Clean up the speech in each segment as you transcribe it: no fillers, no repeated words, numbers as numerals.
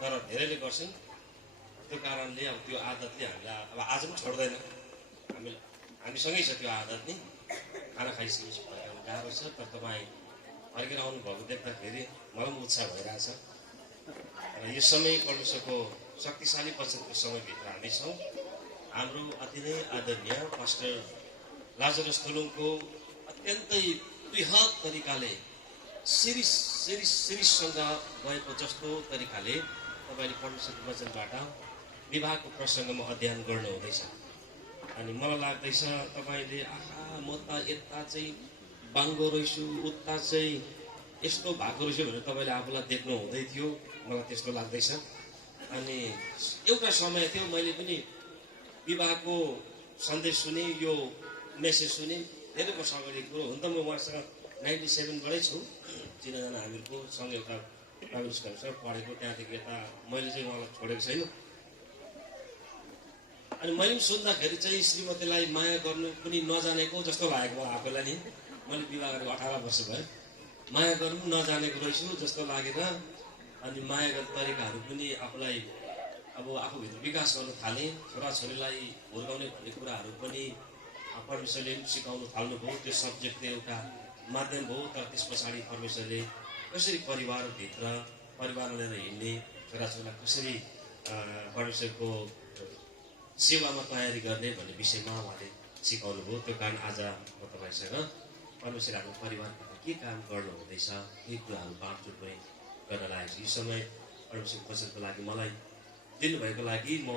तर धेरैले गर्छन्। त्यो कारणले अब त्यो आदतले हामीलाई अब आज पनि छोड्दैन। हामीसँगै छ त्यो आदत नि। खाना खाइसकेपछि फर्काउनु गाह्रो छ, तर तपाईँ फर्केर आउनुभएको देख्दाखेरि मलाई पनि उत्साह भइरहेछ। र यो समय परमेश्वरको शक्तिशाली वचनको समयभित्र हामी छौँ। हाम्रो अति नै आदरणीय पास्टर लाजरस थुलुङको अत्यन्तै बृहत तरिकाले सिरिससँग गएको जस्तो तरिकाले तपाईँले परमेश्वरको वचनबाट विवाहको प्रसङ्गमा अध्ययन गर्नु हुँदैछ। अनि मलाई लाग्दैछ तपाईँले आहा म त यता चाहिँ बाङ्गो रहेछु, उता चाहिँ यस्तो भएको रहेछ भनेर तपाईँले आफूलाई देख्नु हुँदै थियो, मलाई त्यस्तो लाग्दैछ। अनि एउटा समय थियो मैले पनि विवाहको सन्देश सुने, यो मेसेज सुने, धेरै वर्ष अगाडिको कुरो। हुन त म उहाँसँग 97बाटै छु, चिनाजाना हामीहरूको सँगै एउटा बाइबल स्कुलसँग पढेको। त्यहाँदेखि यता मैले चाहिँ उहाँलाई छोडेको छैन। अनि मैले पनि सुन्दाखेरि चाहिँ श्रीमतीलाई माया गर्नु पनि नजानेको जस्तो लागेको मलाई आफूलाई नि। मैले विवाह गरेको 18 वर्ष भयो, माया गर्नु पनि नजानेको रहेछु जस्तो लागेर अनि माया गर्ने तरिकाहरू पनि आफूलाई अब आफूभित्र विकास गर्न थालेँ। छोराछोरीलाई हुर्काउने भन्ने कुराहरू पनि परमेश्वरले सिकाउनु थाल्नुभयो। त्यो सब्जेक्ट एउटा माध्यम भयो, तर त्यस पछाडि परमेश्वरले कसरी परिवारभित्र परिवार लिएर हिँड्ने, छोराछोरीलाई कसरी परमेश्वरको सेवामा तयारी गर्ने भन्ने विषयमा उहाँले सिकाउनु भयो। त्यो कारण आज म तपाईँसँग परमेश्वर हाम्रो परिवारभित्र के काम गर्नु हुँदैछ यी कुराहरू बाँडचुँड पनि गर्न लागेको छु। यो समय परमेश्वरको वचनको लागि मलाई दिनुभएको लागि म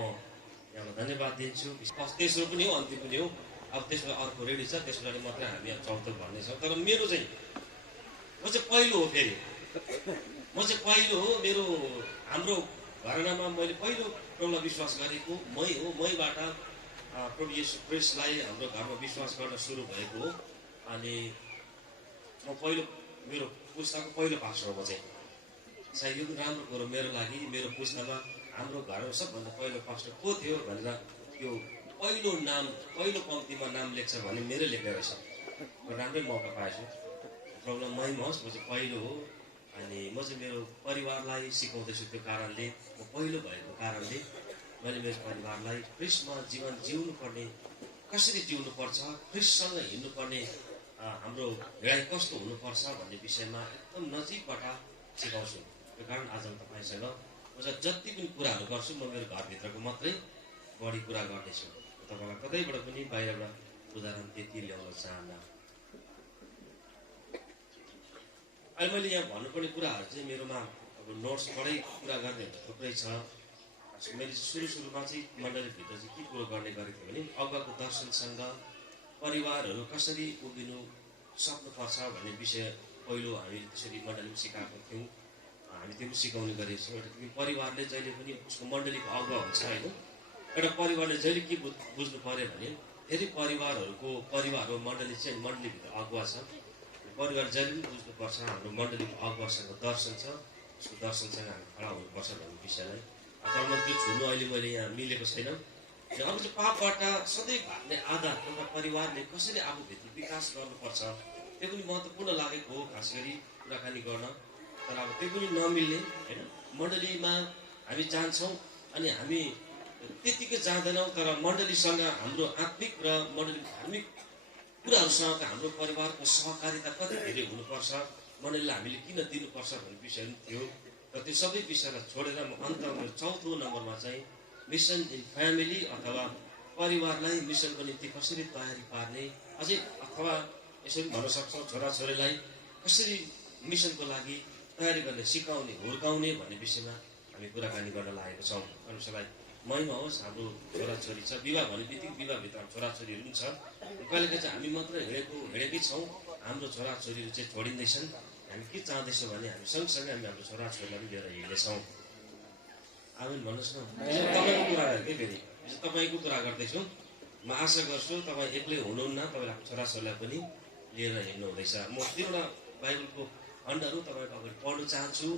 यहाँलाई धन्यवाद दिन्छु। तेस्रो पनि हो, अन्तिम पनि हो। अब त्यसमा अर्को रेडी छ, त्यसबाट मात्रै हामी चौथो भन्नेछौँ। तर मेरो चाहिँ म चाहिँ पहिलो हो। फेरि म चाहिँ पहिलो हो। मेरो हाम्रो घरानामा मैले पहिलो प्रभुलाई विश्वास गरेको मै हो। मैबाट प्रभु येशू ख्रीष्टलाई हाम्रो घरमा विश्वास गर्न सुरु भएको हो। अनि म पहिलो, मेरो पुस्ताको पहिलो पास्टर हो म चाहिँ। सायद यो पनि राम्रो कुरो मेरो लागि। मेरो पुस्तामा हाम्रो घरमा सबभन्दा पहिलो पास्टर को थियो भनेर यो पहिलो नाम पहिलो पङ्क्तिमा नाम लेख्छ भने मेरो लेख्ने रहेछ। म राम्रै मौका पाएछु। प्रब्लम मै होस्, म चाहिँ पहिलो हो। अनि म चाहिँ मेरो परिवारलाई सिकाउँदैछु। त्यो कारणले म पहिलो भएको कारणले मैले मेरो परिवारलाई ख्रीष्टमा जीवन जिउनु पर्ने, कसरी जिउनु पर्छ, ख्रीष्टसँग हिँड्नुपर्ने हाम्रो हिँडाइ कस्तो हुनुपर्छ भन्ने विषयमा एकदम नजिकबाट सिकाउँछु। त्यो कारण आज तपाईँसँग म जति पनि कुराहरू गर्छु म मेरो घरभित्रको मात्रै बढी कुरा गर्नेछु। तपाईँलाई कतैबाट पनि बाहिरबाट उदाहरण त्यति ल्याउन चाहन्न। अहिले मैले यहाँ भन्नुपर्ने कुराहरू चाहिँ मेरोमा अब नोट्सबाटै कुरा गर्ने थुप्रै छ। मैले सुरुमा चाहिँ मण्डलीभित्र चाहिँ के कुरो गर्ने गरेको थिएँ भने अगुवाको दर्शनसँग परिवारहरू कसरी उभिनु सक्नुपर्छ भन्ने विषय पहिलो हामी त्यसरी मण्डलीमा सिकाएको थियौँ। हामी त्यो पनि सिकाउने गरेको छौँ। एउटा परिवारले जहिले पनि उसको मण्डलीको अगुवा हुन्छ होइन। एउटा परिवारले जहिले के बुझ्नु पऱ्यो भने धेरै परिवार हो मण्डली चाहिँ मण्डलीभित्र अगुवा छ। परिवार जहिले पनि बुझ्नुपर्छ हाम्रो मण्डलीको अगुवासँग दर्शन छ, उसको दर्शनसँग हामी खडा हुनुपर्छ भन्ने विषयलाई। तर म त्यो छुनु अहिले मैले यहाँ मिलेको छैन। अब चाहिँ पापबाट सधैँ भाग्ने आधार एउटा परिवारले कसरी आफूभित्र विकास गर्नुपर्छ त्यो पनि महत्त्वपूर्ण लागेको हो खास गरी कुराकानी गर्न। तर अब त्यो पनि नमिल्ने होइन। मण्डलीमा हामी जान्छौँ अनि हामी त्यतिकै जाँदैनौँ, तर मण्डलीसँग हाम्रो आत्मिक र मण्डली धार्मिक कुराहरूसँग हाम्रो परिवारको सहकारिता कति धेरै हुनुपर्छ, मण्डलीलाई हामीले किन दिनुपर्छ भन्ने विषय पनि थियो। र त्यो सबै विषयलाई छोडेर म अन्तमा चौथो नम्बरमा चाहिँ मिसन इन फ्यामिली अथवा परिवारलाई मिसनको निम्ति कसरी तयारी पार्ने, अझै अथवा यसरी भन्न सक्छौँ छोराछोरीलाई कसरी मिसनको लागि तयारी गर्ने, सिकाउने, हुर्काउने भन्ने विषयमा हामी कुराकानी गर्न लागेको छौँ। अनुसारलाई महिमा होस्, हाम्रो छोराछोरी छ, विवाह भन्ने बित्तिकै विवाहभित्र छोराछोरीहरू पनि छ। कहिलेकाहीँ चाहिँ हामी मात्र हिँडेकै छौँ, हाम्रो छोराछोरीहरू चाहिँ छोडिँदैछन्। हामी के चाहँदैछौँ भने हामी सँगसँगै हामी हाम्रो छोराछोरीलाई पनि लिएर हिँड्दैछौँ। आमेन भन्नुहोस् न। तपाईँको कुरा गरेकै फेरि तपाईँको कुरा गर्दैछु। म आशा गर्छु तपाईँ एक्लै हुनुहुन्न, तपाईँले आफ्नो छोराछोरीलाई पनि लिएर हिँड्नु हुँदैछ। म तिनवटा बाइबलको खण्डहरू तपाईँको अगाडि पढ्न चाहन्छु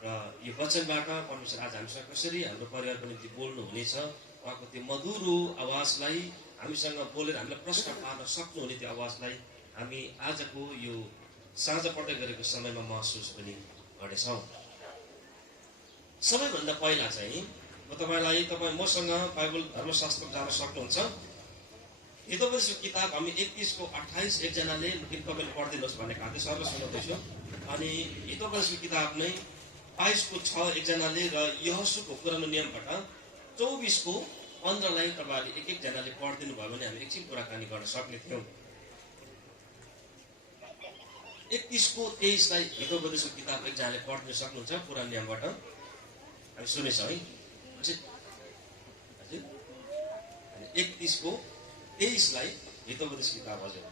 र यो वचनबाट परमेश्वर आज हामीसँग कसरी हाम्रो परिवारको निम्ति बोल्नु हुनेछ, उहाँको त्यो मधुरो आवाजलाई हामीसँग बोलेर हामीलाई प्रश्न पार्न सक्नुहुने त्यो आवाजलाई हामी आजको यो साँझ पढ्दै गरेको समयमा महसुस पनि गर्नेछौँ। सबैभन्दा पहिला चाहिँ म तपाईलाई तपाईँ मसँग बाइबल धर्मशास्त्र जान सक्नुहुन्छ। हितोपदेशको किताब हामी 31 को 28 एकजनाले तपाईँले पढिदिनुहोस् भन्ने खाँदै सरलाई सुनाउँदैछु। अनि हितोपदेशको किताब नै 22 को 6 एकजनाले र यहोशूको पुरानो नियमबाट 24 को 15लाई तपाईँहरूले एक एकजनाले पढिदिनु भयो भने हामी एकछिन कुराकानी गर्न सक्ने थियौँ। 31 को 23लाई हितोपदेशको किताब एकजनाले पढ्न सक्नुहुन्छ पुरानो नियमबाट। हामी सुनेछौँ है। हजुर 31 को 23लाई हितोपदेश किताब। हजुर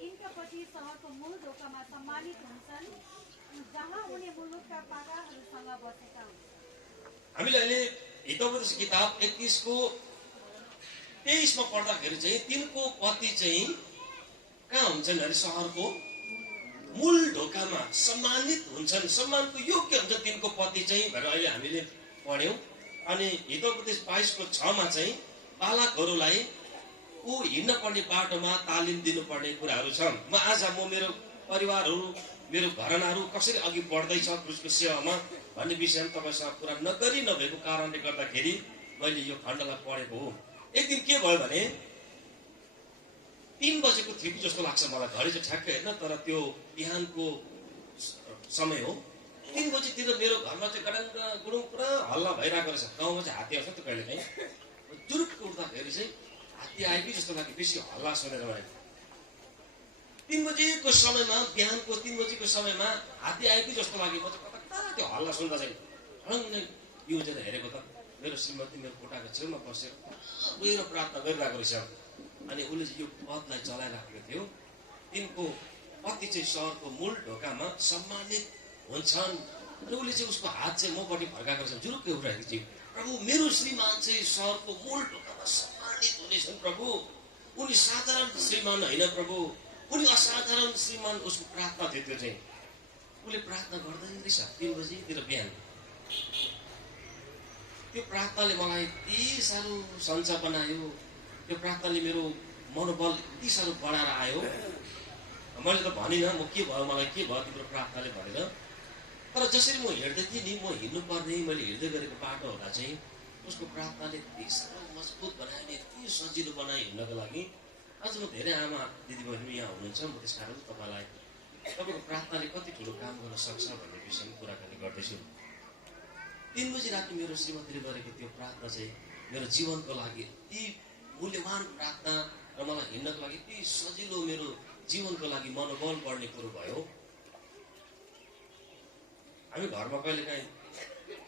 यिनका पति सहरको मूल ढोकामा सम्मानित हुन्छन्, जहाँ उनी मुलुकका पागाहरूसँग बसेका हुन्छन्। हामीले अहिले हितोपदेश किताब 31 को 23मा पढ्दाखेरि चाहिँ तिनको पति चाहिँ कहाँ हुन्छन् अरे सहरको मूल ढोकामा सम्मानित हुन्छन्, सम्मानको योग्य हुन्छ तिनको पति चाहिँ भनेर अहिले हामीले पढ्यौँ। अनि हितोपदेश 22 को 6मा चाहिँ बालकहरूलाई ऊ हिँड्न पर्ने बाटोमा तालिम दिनुपर्ने कुराहरू छन्। आज म मेरो परिवारहरू मेरो घरनाहरू कसरी अघि बढ्दैछ क्रुसको सेवामा भन्ने विषयमा तपाईँसँग कुरा नगरी नभएको कारणले गर्दाखेरि मैले यो खण्डलाई पढेको हो। एक दिन के भयो भने 3 बजेको थियो जस्तो लाग्छ मलाई, घडी चाहिँ ठ्याक्कै हेर्न, तर त्यो बिहानको समय हो। 3 बजीतिर मेरो घरमा चाहिँ गडङ्ग गुडुङ पुरा हल्ला भइरहेको रहेछ। गाउँमा चाहिँ हात्ती आउँछ त कहिले काहीँ, जुरुक्क उठ्दाखेरि चाहिँ हात्ती आएकी जस्तो लाग्यो, बेसी हल्ला सुनेर मलाई। 3 बजेको समयमा, बिहानको 3 बजेको समयमा हात्ती आएकी जस्तो लाग्यो। म चाहिँ कता त्यो हल्ला सुन्दा चाहिँ ढङ्गै बिउजेर हेरेको त मेरो श्रीमती मेरो कोठाको छेउमा बसेर गएर प्रार्थना गरिरहेको रहेछ। अनि उसले यो पदलाई चलाइराखेको थियो। तिनको पति चाहिँ सहरको मूल ढोकामा सम्मानित हुन्छन्। र उसले चाहिँ उसको हात चाहिँ मपट्टि फर्काएको रहेछ, जुरुक्कै उठाएको थियो। प्रभु मेरो श्रीमान चाहिँ सहरको मूल ढोकामा सम्मानित हुनेछन् प्रभु, उनी साधारण श्रीमान होइन प्रभु, उनी असाधारण श्रीमान। उसको प्रार्थना थियो त्यो चाहिँ। उसले प्रार्थना गर्दै रहेछ 3 बजीतिर बिहान। त्यो प्रार्थनाले मलाई यति साह्रो सञ्चा बनायो, त्यो प्रार्थनाले मेरो मनोबल यति साह्रो बढाएर आयो। मैले त भनिनँ म के भयो, मलाई के भयो तिम्रो प्रार्थनाले भनेर। तर जसरी म हिँड्दै थिएँ नि, म हिँड्नुपर्ने मैले हिँड्दै गरेको बाटो होला चाहिँ उसको प्रार्थनाले यति साह्रो मजबुत बनायो, यति सजिलो बनायो हिँड्नको लागि। आज म धेरै आमा दिदीबहिनी यहाँ हुनुहुन्छ, म त्यस कारण तपाईँलाई तपाईँको प्रार्थनाले कति ठुलो काम गर्न सक्छ भन्ने विषयमा कुराकानी गर्दैछु। 3 बजी राति मेरो श्रीमतीले गरेको त्यो प्रार्थना चाहिँ मेरो जीवनको लागि यति मूल्यवान प्रार्थना र मलाई हिँड्नको लागि यति सजिलो, मेरो जीवनको लागि मनोबल बढ्ने कुरो भयो। हामी घरमा कहिले काहीँ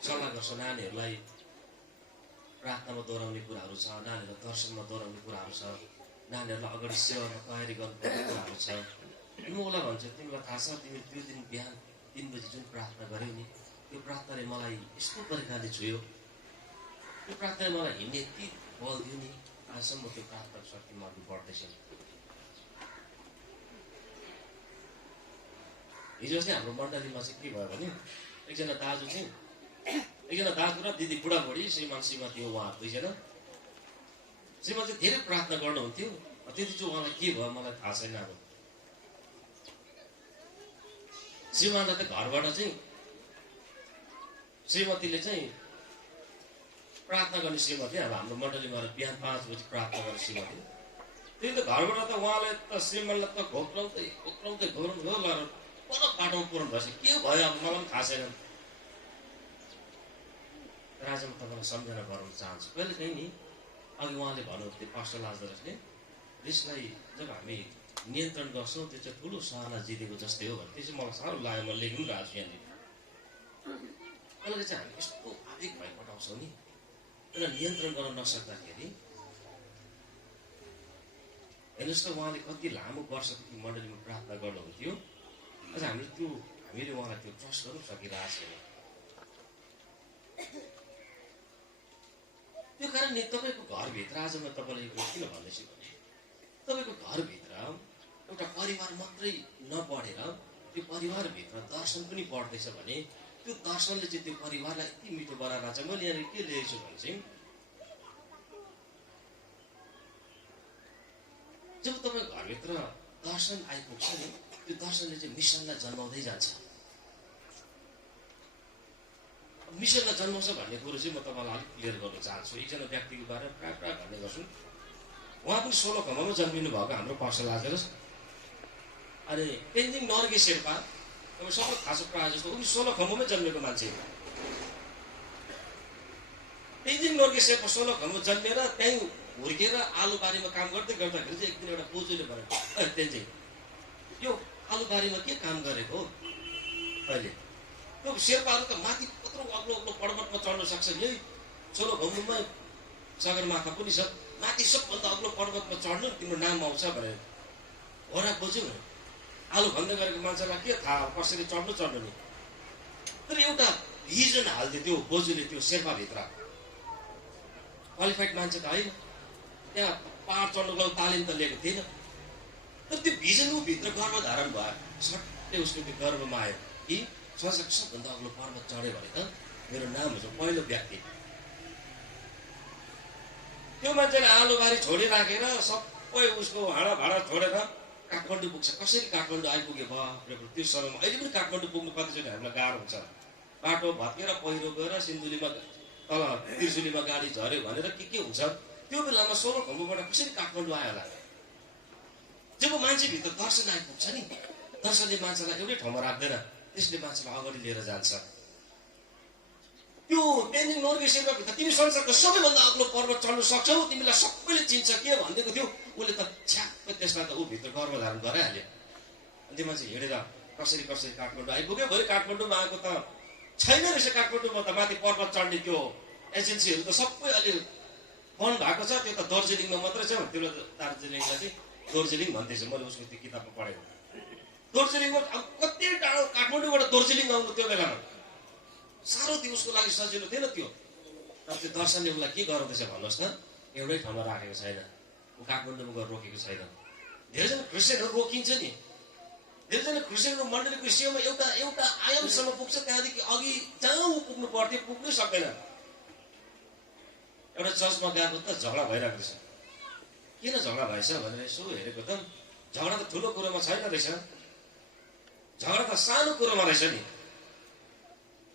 सल्लाह गर्छौँ, नानीहरूलाई प्रार्थनामा दोहोऱ्याउने कुराहरू छ, नानीहरूलाई दर्शनमा दोहोऱ्याउने कुराहरू छ, नानीहरूलाई अगाडि सेवामा तयारी गर्नुपर्ने कुराहरू छ। म उसलाई भन्छु तिमीलाई थाहा छ तिमी त्यो दिन बिहान 3 बजी जुन प्रार्थना गर्यौ नि, त्यो प्रार्थनाले मलाई यस्तो प्रकारले छुयो, त्यो प्रार्थनाले मलाई हिँड्ने यति बल दियो नि, आजसम्म त्यो प्रार्थनाको शक्तिमा अघि बढ्दैछ। हिजो चाहिँ हाम्रो मण्डलीमा चाहिँ के भयो भने एकजना दाजु र दिदी बुढाबुढी श्रीमान श्रीमती हो, उहाँ 2 जना। श्रीमान चाहिँ धेरै प्रार्थना गर्नुहुन्थ्यो, त्यति चाहिँ उहाँलाई के भयो मलाई थाहा छैन। अब श्रीमानलाई त घरबाट चाहिँ श्रीमतीले चाहिँ प्रार्थना गर्ने श्रीमती, अब हाम्रो मण्डलीमा बिहान 5 बजी प्रार्थना गर्ने श्रीमती, त्यही त घरबाट त उहाँले त श्रीमानलाई त घोक्राउँदै लगाएर पर बाटोमा पुर्याउनु भएछ। के भयो अब मलाई पनि थाहा छैन। आज म तपाईँलाई सम्झना गराउन चाहन्छु। कहिले काहीँ नि अघि उहाँले भन्नुहुन्थ्यो पास्टर लाजरसले, रिसलाई जब हामी नियन्त्रण गर्छौँ त्यो चाहिँ ठुलो सहरलाई जितेको जस्तै हो भने, त्यो चाहिँ मलाई साह्रो लाग्यो। म लेख्नु पनि राख्छु यहाँनिर। कहिले चाहिँ हामी यस्तो आवेग भइ पठाउँछौँ नि, त्यसलाई नियन्त्रण गर्न नसक्दाखेरि। हेर्नुहोस् त उहाँले कति लामो वर्षदेखि मण्डलीमा प्रार्थना गर्नुहुन्थ्यो, अझ हामीले उहाँलाई त्यो ट्रस्ट गर्नु सकिरहेको छैन। त्यो कारणले तपाईँको घरभित्र आज म तपाईँलाई यो किन भन्दैछु भने, तपाईँको घरभित्र एउटा परिवार मात्रै नबढेर त्यो परिवारभित्र दर्शन पनि बढ्दैछ भने, त्यो दर्शनले चाहिँ त्यो परिवारलाई यति मिठो बनाएर छ। मैले यहाँनिर के लेखेको छु भने चाहिँ, जब तपाईँको घरभित्र दर्शन आइपुग्छ नि, त्यो दर्शनले चाहिँ मिसनलाई जन्माउँदै जान्छ। मिसनमा जन्माउँछ भन्ने कुरो चाहिँ म तपाईँलाई अलिक क्लियर गर्न चाहन्छु। एकजना व्यक्तिको बारेमा प्रायः प्रायः भन्ने गर्छु, उहाँ पनि 16 खम्बामा जन्मिनु भएको हाम्रो पर्सा लाजरस। अनि तेन्जिङ नर्गे शेर्पा तपाईँ सबैलाई थाहा छ प्रायः जस्तो, उनी 16 खम्बामै जन्मेको मान्छे। तेन्जिङ नर्गे शेर्पा 16 खम्बामा जन्मेर त्यहीँ हुर्केर आलुबारीमा काम गर्दै गर्दाखेरि चाहिँ एक दिन एउटा बोजूले भन्यो, ए तेन्जिङ, यो आलुबारीमा के काम गरेको हो अहिले? त्यो शेर्पाहरू त माथि कत्रो अग्लो अग्लो पर्वतमा चढ्न सक्छ, यही 16 खम्बुमा सगरमाथा पनि छ, माथि सबभन्दा अग्लो पर्वतमा चढ्नु तिम्रो नाम आउँछ भने हो र बोजू। आलु भन्दै गरेको मान्छेलाई के थाहा कसरी चढ्नु नि। तर एउटा भिजन हाल्थ्यो त्यो बोजूले त्यो शेर्पाभित्र। क्वालिफाइड मान्छे त होइन, त्यहाँ पहाड चढ्नुको लागि तालिम त लिएको थिएन, तर त्यो भिजन भित्र गर्भधारण भयो। सट्टै उसको त्यो गर्वमा आयो कि संसारको सबभन्दा अग्लो पर्वत चढ्यो भने त मेरो नाम हुन्छ पहिलो व्यक्ति। त्यो मान्छेले आलुबारी छोडिराखेर सबै उसको हाँडा भाँडा छोडेर काठमाडौँ पुग्छ। कसरी काठमाडौँ आइपुग्यो भयो त्यो समयमा? अहिले पनि काठमाडौँ पुग्नु कतिचोटि हामीलाई गाह्रो हुन्छ, बाटो भत्केर पहिरो गएर सिन्धुलीमा तल त्रिशुलीमा गाडी झऱ्यो भनेर के हुन्छ। त्यो बेलामा 16 खम्बुबाट कसरी काठमाडौँ आयो होला? जब मान्छेभित्र दर्शन आइपुग्छ नि, दर्शनले मान्छेलाई एउटै ठाउँमा राख्दैन, त्यसले मान्छेलाई अगाडि लिएर जान्छ। त्यो तेन्जिङ नर्गे शेर्पाभित्र तिमी संसारको सबैभन्दा अग्लो पर्वत चढ्न सक्छौ, तिमीलाई सबैले चिन्छ के भनिदिएको थियो, उसले त छ्याप्पै त्यसलाई त ऊ भित्र गर्भधारण गराइहाल्यो। अनि त्यो मान्छे हिँडेर कसरी कसरी काठमाडौँ आइपुग्यो। भोलि काठमाडौँमा आएको त छैन रहेछ, काठमाडौँमा त माथि पर्वत चढ्ने त्यो एजेन्सीहरू त सबै अलि बन्द भएको छ, त्यो त दार्जिलिङमा मात्रै छ। त्यो दार्जिलिङलाई चाहिँ दार्जिलिङ भन्दैछ, मैले उसको त्यो किताबमा पढेको। दार्जिलिङमा कति टाढो काठमाडौँबाट दार्जिलिङ आउनु त्यो बेलामा साह्रो थियो, उसको लागि सजिलो थिएन त्यो। तर त्यो दर्शनले उसलाई के गराउँदैछ भन्नुहोस् न, एउटै ठाउँमा राखेको छैन, ऊ काठमाडौँमा गएर रोकेको छैन। धेरैजना क्रिस्चियनहरू रोकिन्छ नि, धेरैजना क्रिस्चियनहरू मण्डलीको सेवामा एउटा आयामसम्म पुग्छ, त्यहाँदेखि अघि जहाँ ऊ पुग्नु पर्थ्यो पुग्नै सक्दैन। एउटा चर्चमा गएको त झगडा भइरहेको रहेछ। किन झगडा भएछ भनेर यसो हेरेको त झगडा त ठुलो कुरोमा छैन रहेछ, झगडा त सानो कुरोमा रहेछ नि।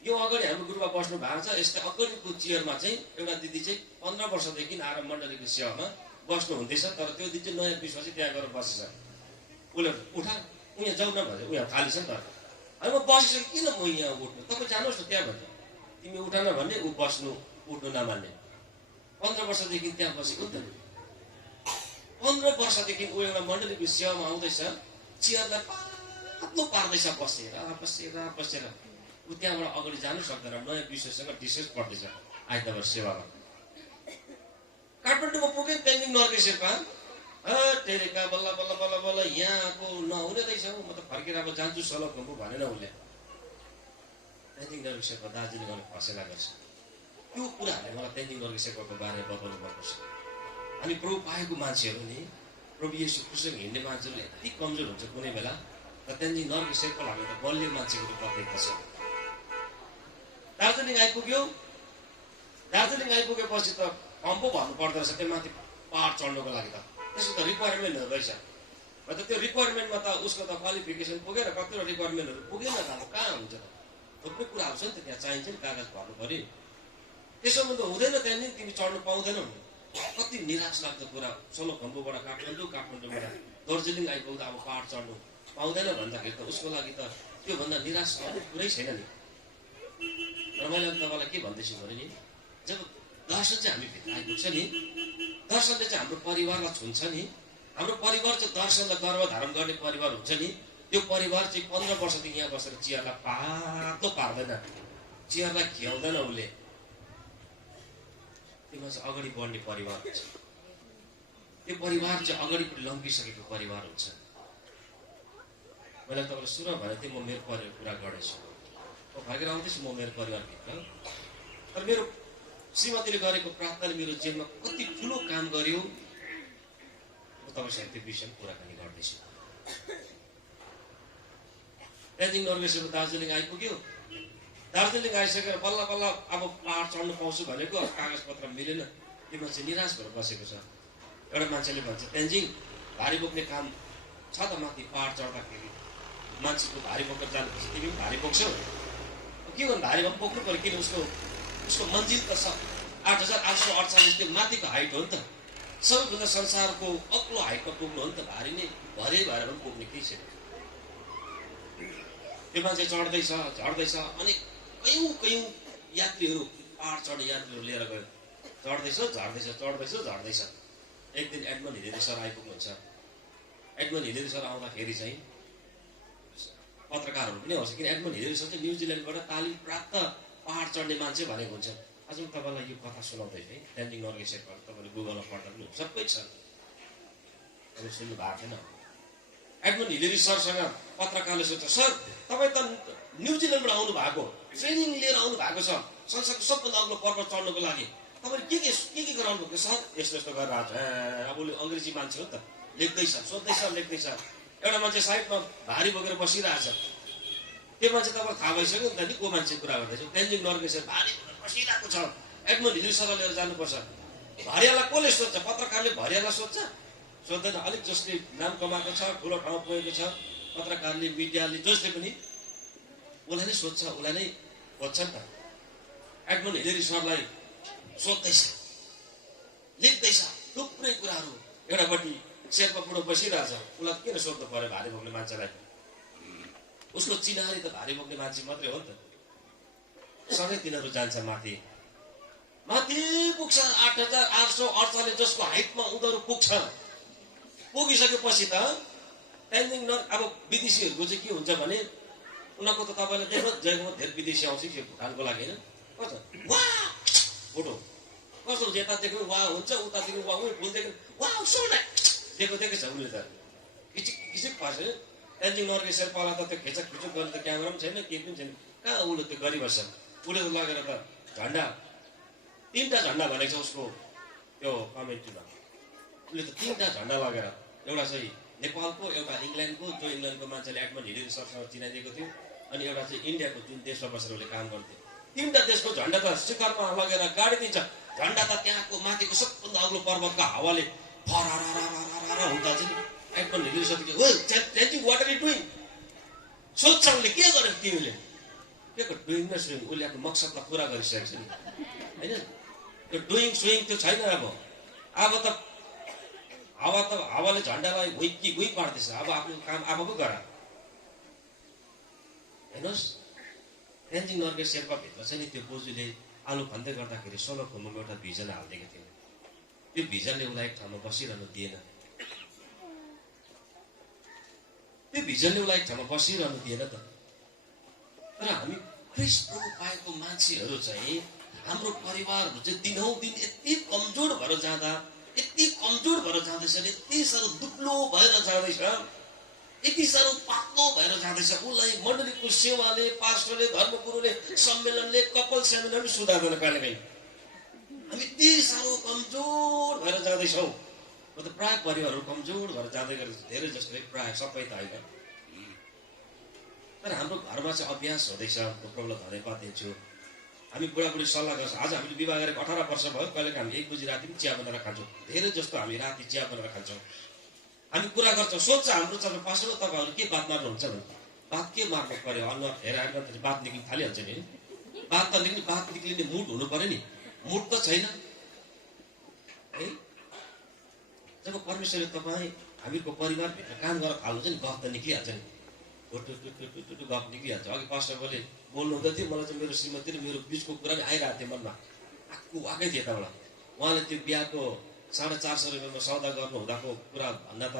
यो अगाडि हाम्रो ग्रुपमा बस्नु भएको छ, यस्तै अगाडिको चेयरमा चाहिँ एउटा दिदी चाहिँ 15 वर्षदेखि आएर मण्डलीको सेवामा बस्नु हुँदैछ। तर त्यो दिदी चाहिँ नयाँ विश्वासी त्यहाँ गएर बसेछ। उसले उठा उहाँ जाउँ न भन्छ, उहाँ खाली छ नि त। अनि म बसिसकेँ, किन म यहाँ उठ्नु, तपाईँ जानुहोस् न त्यहाँ भन्छ। तिमी उठा न भन्ने, ऊ उठ्नु नमान्ने। 15 वर्षदेखि त्यहाँ बसेको नि त। 15 वर्षदेखि ऊ एउटा मण्डलीको सेवामा आउँदैछ, चेयरलाई पातलो पार्दैछ बसेर। ऊ त्यहाँबाट अगाडि जानु सक्दैन, नयाँ विश्वाससँग डिस्कस पर्दैछ आइतबार सेवामा। काठमाडौँमा पुगेँ तेन्जिङ नर्गे शेर्पा, टेरेका बल्ल बल्ल बल्ल बल्ल यहाँको नहुने रहेछ, म त फर्केर अब जान्छु 16 खम्बु भनेन उसले। तेन्जिङ नर्गे शेर्पा दार्जिलिङ आउने फसेला गर्छ। त्यो कुराहरूले मलाई तेन्जिङ नर्गे शेर्पाको बारेमा बताउनु पर्छ। हामी प्रभु पाएको मान्छेहरू नि, प्रभु येशू ख्रीष्टसँग हिँड्ने मान्छेहरू यति कमजोर हुन्छ कुनै बेला, र तेन्जिङ नर्गे शेर्पालाई हामी त बलियो मान्छेको रूपमा देख्दछ। दार्जिलिङ आइपुगेपछि त कम्पो भन्नु पर्दो रहेछ त्यो माथि पहाड चढ्नुको लागि त। त्यसको त रिक्वायरमेन्टहरू रहेछ। अन्त त्यो रिक्वायरमेन्टमा त उसको त क्वालिफिकेसन पुगेर कतिवटा रिक्वायरमेन्टहरू पुगेन त, अब कहाँ हुन्छ त? थुप्रै कुराहरू छ नि त, त्यहाँ चाहिन्छ नि, कागज भर्नु पऱ्यो। त्यसोमा त हुँदैन, त्यहाँदेखि तिमी चढ्नु पाउँदैनौ। कति निराश लाग्दो कुरा, 16 खम्बुबाट काठमाडौँबाट दार्जिलिङ आइपुग्दा अब पहाड चढ्नु पाउँदैन भन्दाखेरि त उसको लागि त त्योभन्दा निराश गर्ने कुरै छैन नि। र मैले तपाईँलाई के भन्दैछु भने नि, जब दर्शन चाहिँ हामी भित्र आइपुग्छ नि, दर्शनले चाहिँ हाम्रो परिवारलाई छुन्छ नि, हाम्रो परिवार चाहिँ दर्शनलाई गर्भधारण गर्ने परिवार हुन्छ नि। त्यो परिवार चाहिँ 15 वर्षदेखि यहाँ बसेर चियरलाई पातलो पार्दैन, चियरलाई खियाउँदैन उसले। त्यसमा चाहिँ अगाडि बढ्ने परिवार हुन्छ। त्यो परिवार चाहिँ अगाडिपट्टि लम्किसकेको परिवार हुन्छ। मैले तपाईँलाई सुरुमा भनेको थिएँ, म मेरो परिवार कुरा गर्दैछु, म फर्केर आउँदैछु म मेरो परिवारभित्र। तर मेरो श्रीमतीले गरेको प्रार्थनाले मेरो जीवनमा कति ठुलो काम गर्यो, म तपाईँसँग त्यो विषयमा कुराकानी गर्दैछु। तेन्जिङ नर्गे शेर्पा दार्जिलिङ आइपुग्यो। दार्जिलिङ आइसकेर बल्ल बल्ल अब पहाड चढ्नु पाउँछु भनेको कागजपत्र मिलेन। त्यो मान्छे निराश भएर बसेको छ। एउटा मान्छेले भन्छ, तेन्जिङ भारी बोक्ने काम छ त माथि पहाड चढ्दाखेरि, मान्छेको भारी बोकेर जानुपर्छ, तिमी पनि भारी बोक्छौ। के गर्नु भारी भए बोक्नु पर्यो, किन उसको मन्जिल त छ 8,848 त्यो माथिको हाइट हो नि त, सबैभन्दा संसारको अग्लो हाइटमा पुग्नु हो नि त, भारी नै भरे भएर पनि पुग्ने केही छैन। त्यो मान्छे चढ्दैछ झर्दैछ, अनि कयौँ यात्रीहरू पहाड चढ्ने यात्रीहरू लिएर गयो, चढ्दैछ झर्दैछ चढ्दैछ झर्दैछ। एक दिन एडमन्ड हिलेरी सर आइपुग्नुहुन्छ। एडमन्ड हिलेरी सर आउँदाखेरि चाहिँ पत्रकारहरू पनि आउँछ, किन एडमन्ड हिलेरी सर चाहिँ न्युजिल्यान्डबाट तालिम प्राप्त पहाड चढ्ने मान्छे भनेको हुन्छ। आज म तपाईँलाई यो कथा सुनाउँदैछु है, तेन्जिङ नोर्गे शेर्पा, तपाईँले गुगलमा पढ्दा पनि सबै छ, तपाईँ सुन्नु भएको थिएन। एडमन्ड हिलेरी सरसँग पत्रकारले सोध्छ, सर तपाईँ त न्युजिल्यान्डबाट आउनु भएको, ट्रेनिङ लिएर आउनु भएको छ संसारको सबभन्दा अग्लो पर्वत चढ्नुको लागि, तपाईँले के गराउनु भएको? सर यस्तो यस्तो गरेर आएको छ। अब उसले अङ्ग्रेजी मान्छे हो त, लेख्दैछ सोध्दैछ लेख्दैछ। एउटा मान्छे साइडमा भारी बोकेर बसिरहेछ, त्यो मान्छे तपाईँलाई थाहा भइसक्यो नि त नि को मान्छे कुरा गर्दैछ। तेन्जिङ नोर्गे शेर्पा भारी बोकेर बसिरहेको छ, एडमन्ड हिलेरी सरलाई लिएर जानुपर्छ। भरियालाई कसले सोध्छ? पत्रकारले भरियालाई सोध्छ? सोध्दैन। अलिक जसले नाम कमाएको छ, ठुलो ठाउँ पुगेको छ, पत्रकारले मिडियाले जसले पनि उसलाई नै सोध्छ, उसलाई नै खोज्छ नि त। एडमन्ड हिलेरी सरलाई सोध्दैछ लेख्दैछ थुप्रै कुराहरू। एउटापट्टि शेर्पा बुढो बसिरहेछ, उसलाई किन सोध्नु पर्यो भारी बोक्ने मान्छेलाई? उसको चिनारी त भारी बोक्ने मान्छे मात्रै हो नि त। सँगै तिनीहरू जान्छ माथि पुग्छ 8,848 जसको हाइटमा उनीहरू पुग्छ। पुगिसकेपछि त तेन्जिङ नोर्गे, अब विदेशीहरूको चाहिँ के हुन्छ भने उनीहरूको त तपाईँले देख्नु जयगाउँमा धेरै विदेशी आउँछ कि भुटानको लागि होइन, कस्तो वाह फोटो कस्तो हुन्छ, यता देख्नु वाह हुन्छ, उता देख्नु वाह, फुल देख्नु वाह सोना देखेको छ उसले त किचिक पर्छ। तेन्जिङ नोर्गे शेर्पालाई त त्यो खिचक गर्ने त क्यामेरा पनि छैन, केही पनि छैन, कहाँ उसले त्यो गरिबस्छ। उसले त लगेर त झन्डा 3टा झन्डा भनेको छ उसको त्यो कमेन्ट्रीमा। उसले त 3टा झन्डा लगेर, एउटा चाहिँ नेपालको, एउटा इङ्ल्यान्डको, जो इङ्ल्यान्डको मान्छेले एडमन्ड हिलेरी सरसँग चिनाइदिएको थियो, अनि एउटा चाहिँ इन्डियाको जुन देशमा बसेर उसले काम गर्थ्यो। 3टा देशको झन्डा त शिखरमा लगेर गाडिदिन्छ। झन्डा त त्यहाँको माथिको सबभन्दा अग्लो पर्वतको हावाले फरारा हुँदा चाहिँ एडमन्ड हिलेरी सरले ओ Tenzing what are you doing सोध्छ उसले, के गरेर तिमीले के को डुइङ न सुइङ? उसले आफ्नो मकसदलाई पुरा गरिसकेको छ नि होइन, त्यो डुइङ सुइङ त्यो छैन। अब त हावाले झन्डालाई गुई पार्दैछ, अब आफ्नो काम आफू पो गर। हेर्नुहोस् तेन्जिङ नोर्गे शेर्पा भित्र चाहिँ नि त्यो बोजूले आलु खन्दै गर्दाखेरि सोलो खुम्बुमा एउटा भिजन हालिदिएको थियो। त्यो भिजनले उसलाई एक ठाउँमा बसिरहनु दिएन, त्यो भिजनले उसलाई एक ठाउँमा बसिरहनु दिएन त। तर हामी ख्रिस्ट प्रभु पाएको मान्छेहरू चाहिँ, हाम्रो परिवारहरू चाहिँ दिनौँ दिन यति कमजोर भएर जाँदैछ, यति साह्रो दुब्लो भएर जाँदैछ, यति साह्रो पातलो भएर जाँदैछ। उसलाई मण्डलीको सेवाले, पास्टरले, धर्मगुरुले, सम्मेलनले, कपाल सम्मेलनले सुधार्दैन कहिलेकाहीँ। हामी यति साह्रो कमजोर भएर जाँदैछौँ। म त प्रायः परिवारहरू कमजोर भएर जाँदै गरेको छु, धेरै जस्तो प्रायः सबै त होइन। तर हाम्रो घरमा चाहिँ अभ्यास हुँदैछ, प्रब्लम धन्यवाद दिन्छु। हामी बुढाबुढी सल्लाह गर्छ। आज हामीले विवाह गरेको 18 वर्ष भयो, कहिलेकाहीँ हामी 1 बजी राति पनि चिया बनाएर खान्छौँ, धेरै जस्तो हामी राति चिया बनाएर खान्छौँ। हामी कुरा गर्छौँ, सोध्छ हाम्रो चाहिँ पास्टर तपाईँहरू के बात मार्नुहुन्छ भने, बात के मार्नु पर्यो? अनुहार हेराएर बात निक्लिन थालिहाल्छ नि। बात निक्लिने मुड हुनु पर्यो नि, मुड त छैन है। जब परमेश्वरले तपाईँ हामीको परिवारभित्र काम गरेर थाल्नुहुन्छ नि, गफ त निक्लिहाल्छ नि, गफ निक्लिहाल्छ। अघि पास्टर बोले बोल्नु हुँदै थियो, मलाई चाहिँ मेरो श्रीमती र मेरो बिचको कुरा नि आइरहेको थियो मनमा, आएकै थियो यताबाट। उहाँले त्यो बिहाको 450 रुपियाँमा सौदा गर्नु हुँदाको कुरा भन्दा त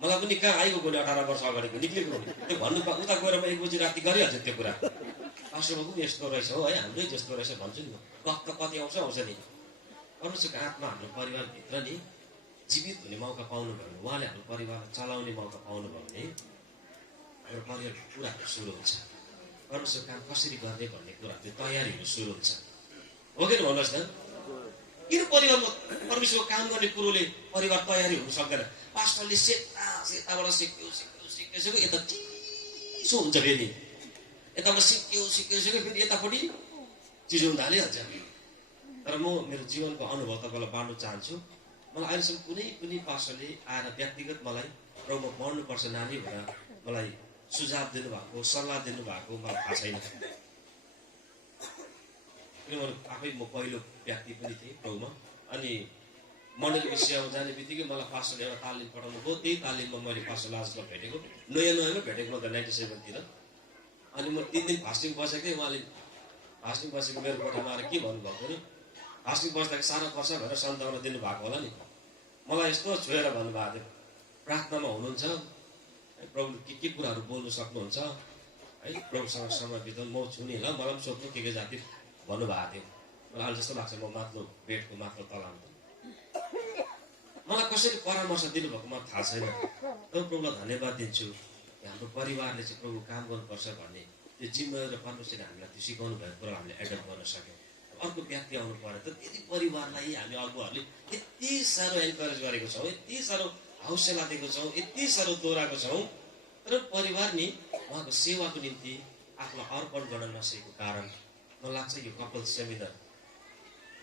मलाई पनि कहाँ आइगयो नि, 18 वर्ष अगाडिको निक्लेको त्यो भन्नु उता गएर म 1 बजी राति गरिहाल्छु त्यो कुरा। पास्टरमा पनि यस्तो रहेछ हो है, हाम्रै जस्तो रहेछ भन्छु नि, गफ त कति आउँछ नि। परमेश्वरको आत्मा हाम्रो परिवारभित्र नि जीवित हुने मौका पाउनुभयो भने, उहाँले हाम्रो परिवार चलाउने मौका पाउनुभयो भने हाम्रो परिवारको कुराहरू सुरु हुन्छ। परमेश्वर काम कसरी गर्ने भन्ने कुरा त्यो तयारीहरू सुरु हुन्छ, हो कि भन्नुहोस् न। किन परिवारमा परमेश्वरको काम गर्ने कुरोले परिवार तयारी हुन सक्दैन? पास्टरले सेताबाट सिक्यो यता चिसो हुन्छ, फेरि यताबाट सिक्यो फेरि यतापट्टि चिसो हुन थालिहाल्छ। तर म मेरो जीवनको अनुभव तपाईँलाई बाँड्न चाहन्छु। मलाई अहिलेसम्म कुनै पनि पास्टरले आएर व्यक्तिगत मलाई प्रभुमा पढ्नुपर्छ नानी भनेर मलाई सुझाव दिनुभएको, सल्लाह दिनुभएको मलाई थाहा छैन। किनभने आफै म पहिलो व्यक्ति पनि थिएँ प्रभुमा। अनि मण्डलीको सेवा जाने बित्तिकै मलाई पास्टरले एउटा तालिम पठाउनु भयो। त्यही तालिममा मैले पास्टर लाजलाई भेटेको, नयाँ भेटेको म त 97 तिर। अनि म 3 दिन फास्टिङ बसेको थिएँ। उहाँले फास्टिङ बसेको मेरो कोठामा आएर के भन्नुभएको नि, फास्टिङ बस्दाखेरि सानो पर्छ भनेर सन्ताउन दिनुभएको होला नि। मलाई यस्तो छोएर भन्नुभएको थियो, प्रार्थनामा हुनुहुन्छ प्रभुले के कुराहरू बोल्नु सक्नुहुन्छ है, प्रभुसँग समय बिताउनु, म छु नि ल, मलाई पनि सोध्नु के जाति भन्नुभएको थियो। मलाई अहिले जस्तो लाग्छ म माथिल्लो बेडको माथिल्लो तलामा। मलाई कसरी परामर्श दिनुभएको मलाई थाहा छैन, तर प्रभुलाई धन्यवाद दिन्छु। हाम्रो परिवारले चाहिँ प्रभु काम गर्नुपर्छ भन्ने त्यो जिम्मेवारी र परमेश्वरले हामीलाई त्यो सिकाउनु भएको कुरा हामीले एडप्ट गर्न सक्यौँ। अर्को व्यक्ति आउनु पऱ्यो त त्यति परिवारलाई हामी अरूहरूले यति साह्रो एन्करेज गरेको छौँ, यति साह्रो हौसला दिएको छौँ, यति साह्रो दोहोऱ्याएको छौँ, तर परिवार नि उहाँको सेवाको निम्ति आफूलाई अर्पण गर्न नसकेको कारण मलाई लाग्छ यो कपल सेमिनार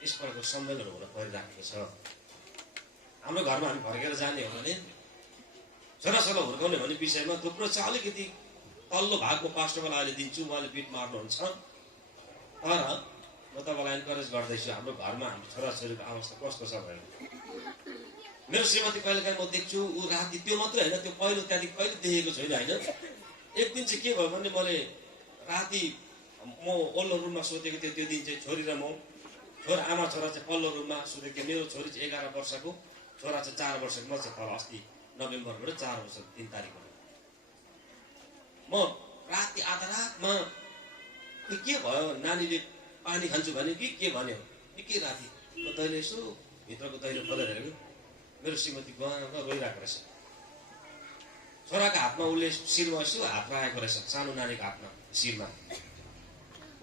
यस प्रकारको सम्मेलनहरू हुन परिराखेको छ। हाम्रो घरमा हामी फर्केर जाने हो भने छोराछोरा हुर्काउने भन्ने विषयमा थुप्रो छ। अलिकति तल्लो भागको पास्टरलाई अहिले दिन्छु, उहाँले बिट मार्नुहुन्छ। तर म तपाईँलाई इन्करेज गर्दैछु, हाम्रो घरमा हाम्रो छोराछोरीको अवस्था कस्तो छ भनेर। मेरो श्रीमती कहिलेकाहीँ म देख्छु ऊ राति, त्यो मात्रै होइन, त्यो पहिलो त्यहाँदेखि कहिले देखेको छैन होइन। एक दिन चाहिँ के भयो भने मैले राति म ओल्लो रुममा सुतेको थिएँ। त्यो दिन चाहिँ छोरी र म, आमा छोरा चाहिँ पल्लो रुममा सुतेको थिएँ। मेरो छोरी चाहिँ 11 वर्षको, छोरा चाहिँ 4 वर्षको। म चाहिँ तल अस्ति नोभेम्बरबाट 4 वर्ष 3 तारिकबाट म राति आधा रातमा के भयो, नानीले पानी खान्छु भने के भन्यो के राति म तैँले यसो भित्रको दैलो खोलेर हेरेको, मेरो श्रीमती गाउँमा रोइरहेको रहेछ। छोराको हातमा उसले शिरमा यसो हात राखेको रहेछ, सानो नानीको हातमा शिरमा।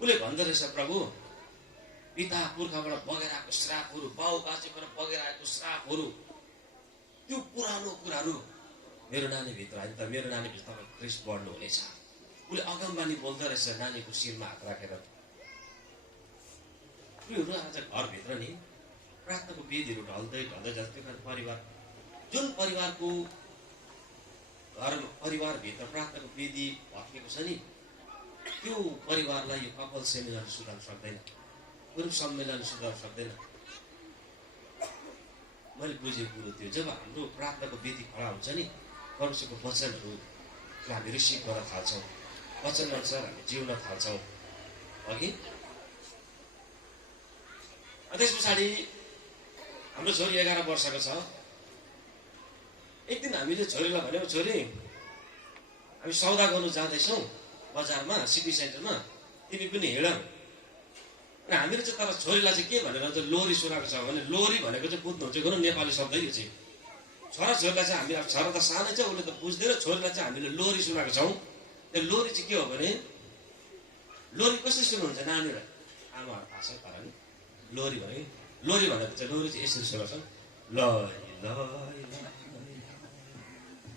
उसले भन्दो रहेछ, प्रभु पिता पुर्खाबाट बगेर आएको श्रापहरू, बाउ बाजेबाट बगेर आएको श्रापहरू, त्यो पुरानो कुराहरू मेरो नानीभित्र आयो। त मेरो नानीभित्र तपाईँ ख्रिस्ट बढ्नु हुनेछ। उसले अगमबानी बोल्दो रहेछ नानीको शिरमा हात राखेर। उयोहरू आज घरभित्र नि प्रार्थनाको विधिहरू ढल्दै जान्छ। त्यो कारण परिवार, जुन परिवारको परिवारभित्र प्रार्थनाको विधि भत्केको छ नि, त्यो परिवारलाई यो कपल सेमिनारले सुधार्न सक्दैन, कुनै सम्मेलनले सुधार्न सक्दैन। मैले बुझेको कुरो त्यो, जब हाम्रो प्रार्थनाको विधि खडा हुन्छ नि, परमेश्वरको वचनहरू हामी रिसिभ गर्न थाल्छौँ, वचन अनुसार हामी जिउन थाल्छौँ अघि। त्यस पछाडि हाम्रो छोरी 11 वर्षको छ। एक दिन हामीले छोरीलाई भन्यौँ, छोरी हामी सौदा गर्नु जाँदैछौँ बजारमा, सिटी सेन्टरमा, तिमी पनि हिँड। र हामीले चाहिँ तर छोरीलाई चाहिँ के भनेर चाहिँ लोरी सुनाएको छ भने, लोरी भनेको चाहिँ बुझ्नुहुन्छ कुरो नेपाली शब्द यो चाहिँ। छोराछोरीलाई चाहिँ हामी, अब छोरा त सानै छ उसले त बुझ्दैन, छोरीलाई चाहिँ हामीले लोरी सुनाएको छौँ। त्यो लोरी चाहिँ के हो भने, लोरी कसरी सुन्नुहुन्छ नानीलाई, आमाहरू थाहा छ तर नि लोरी भनेको चाहिँ, लोरी चाहिँ यसरी सुनाउँछ, ल ल।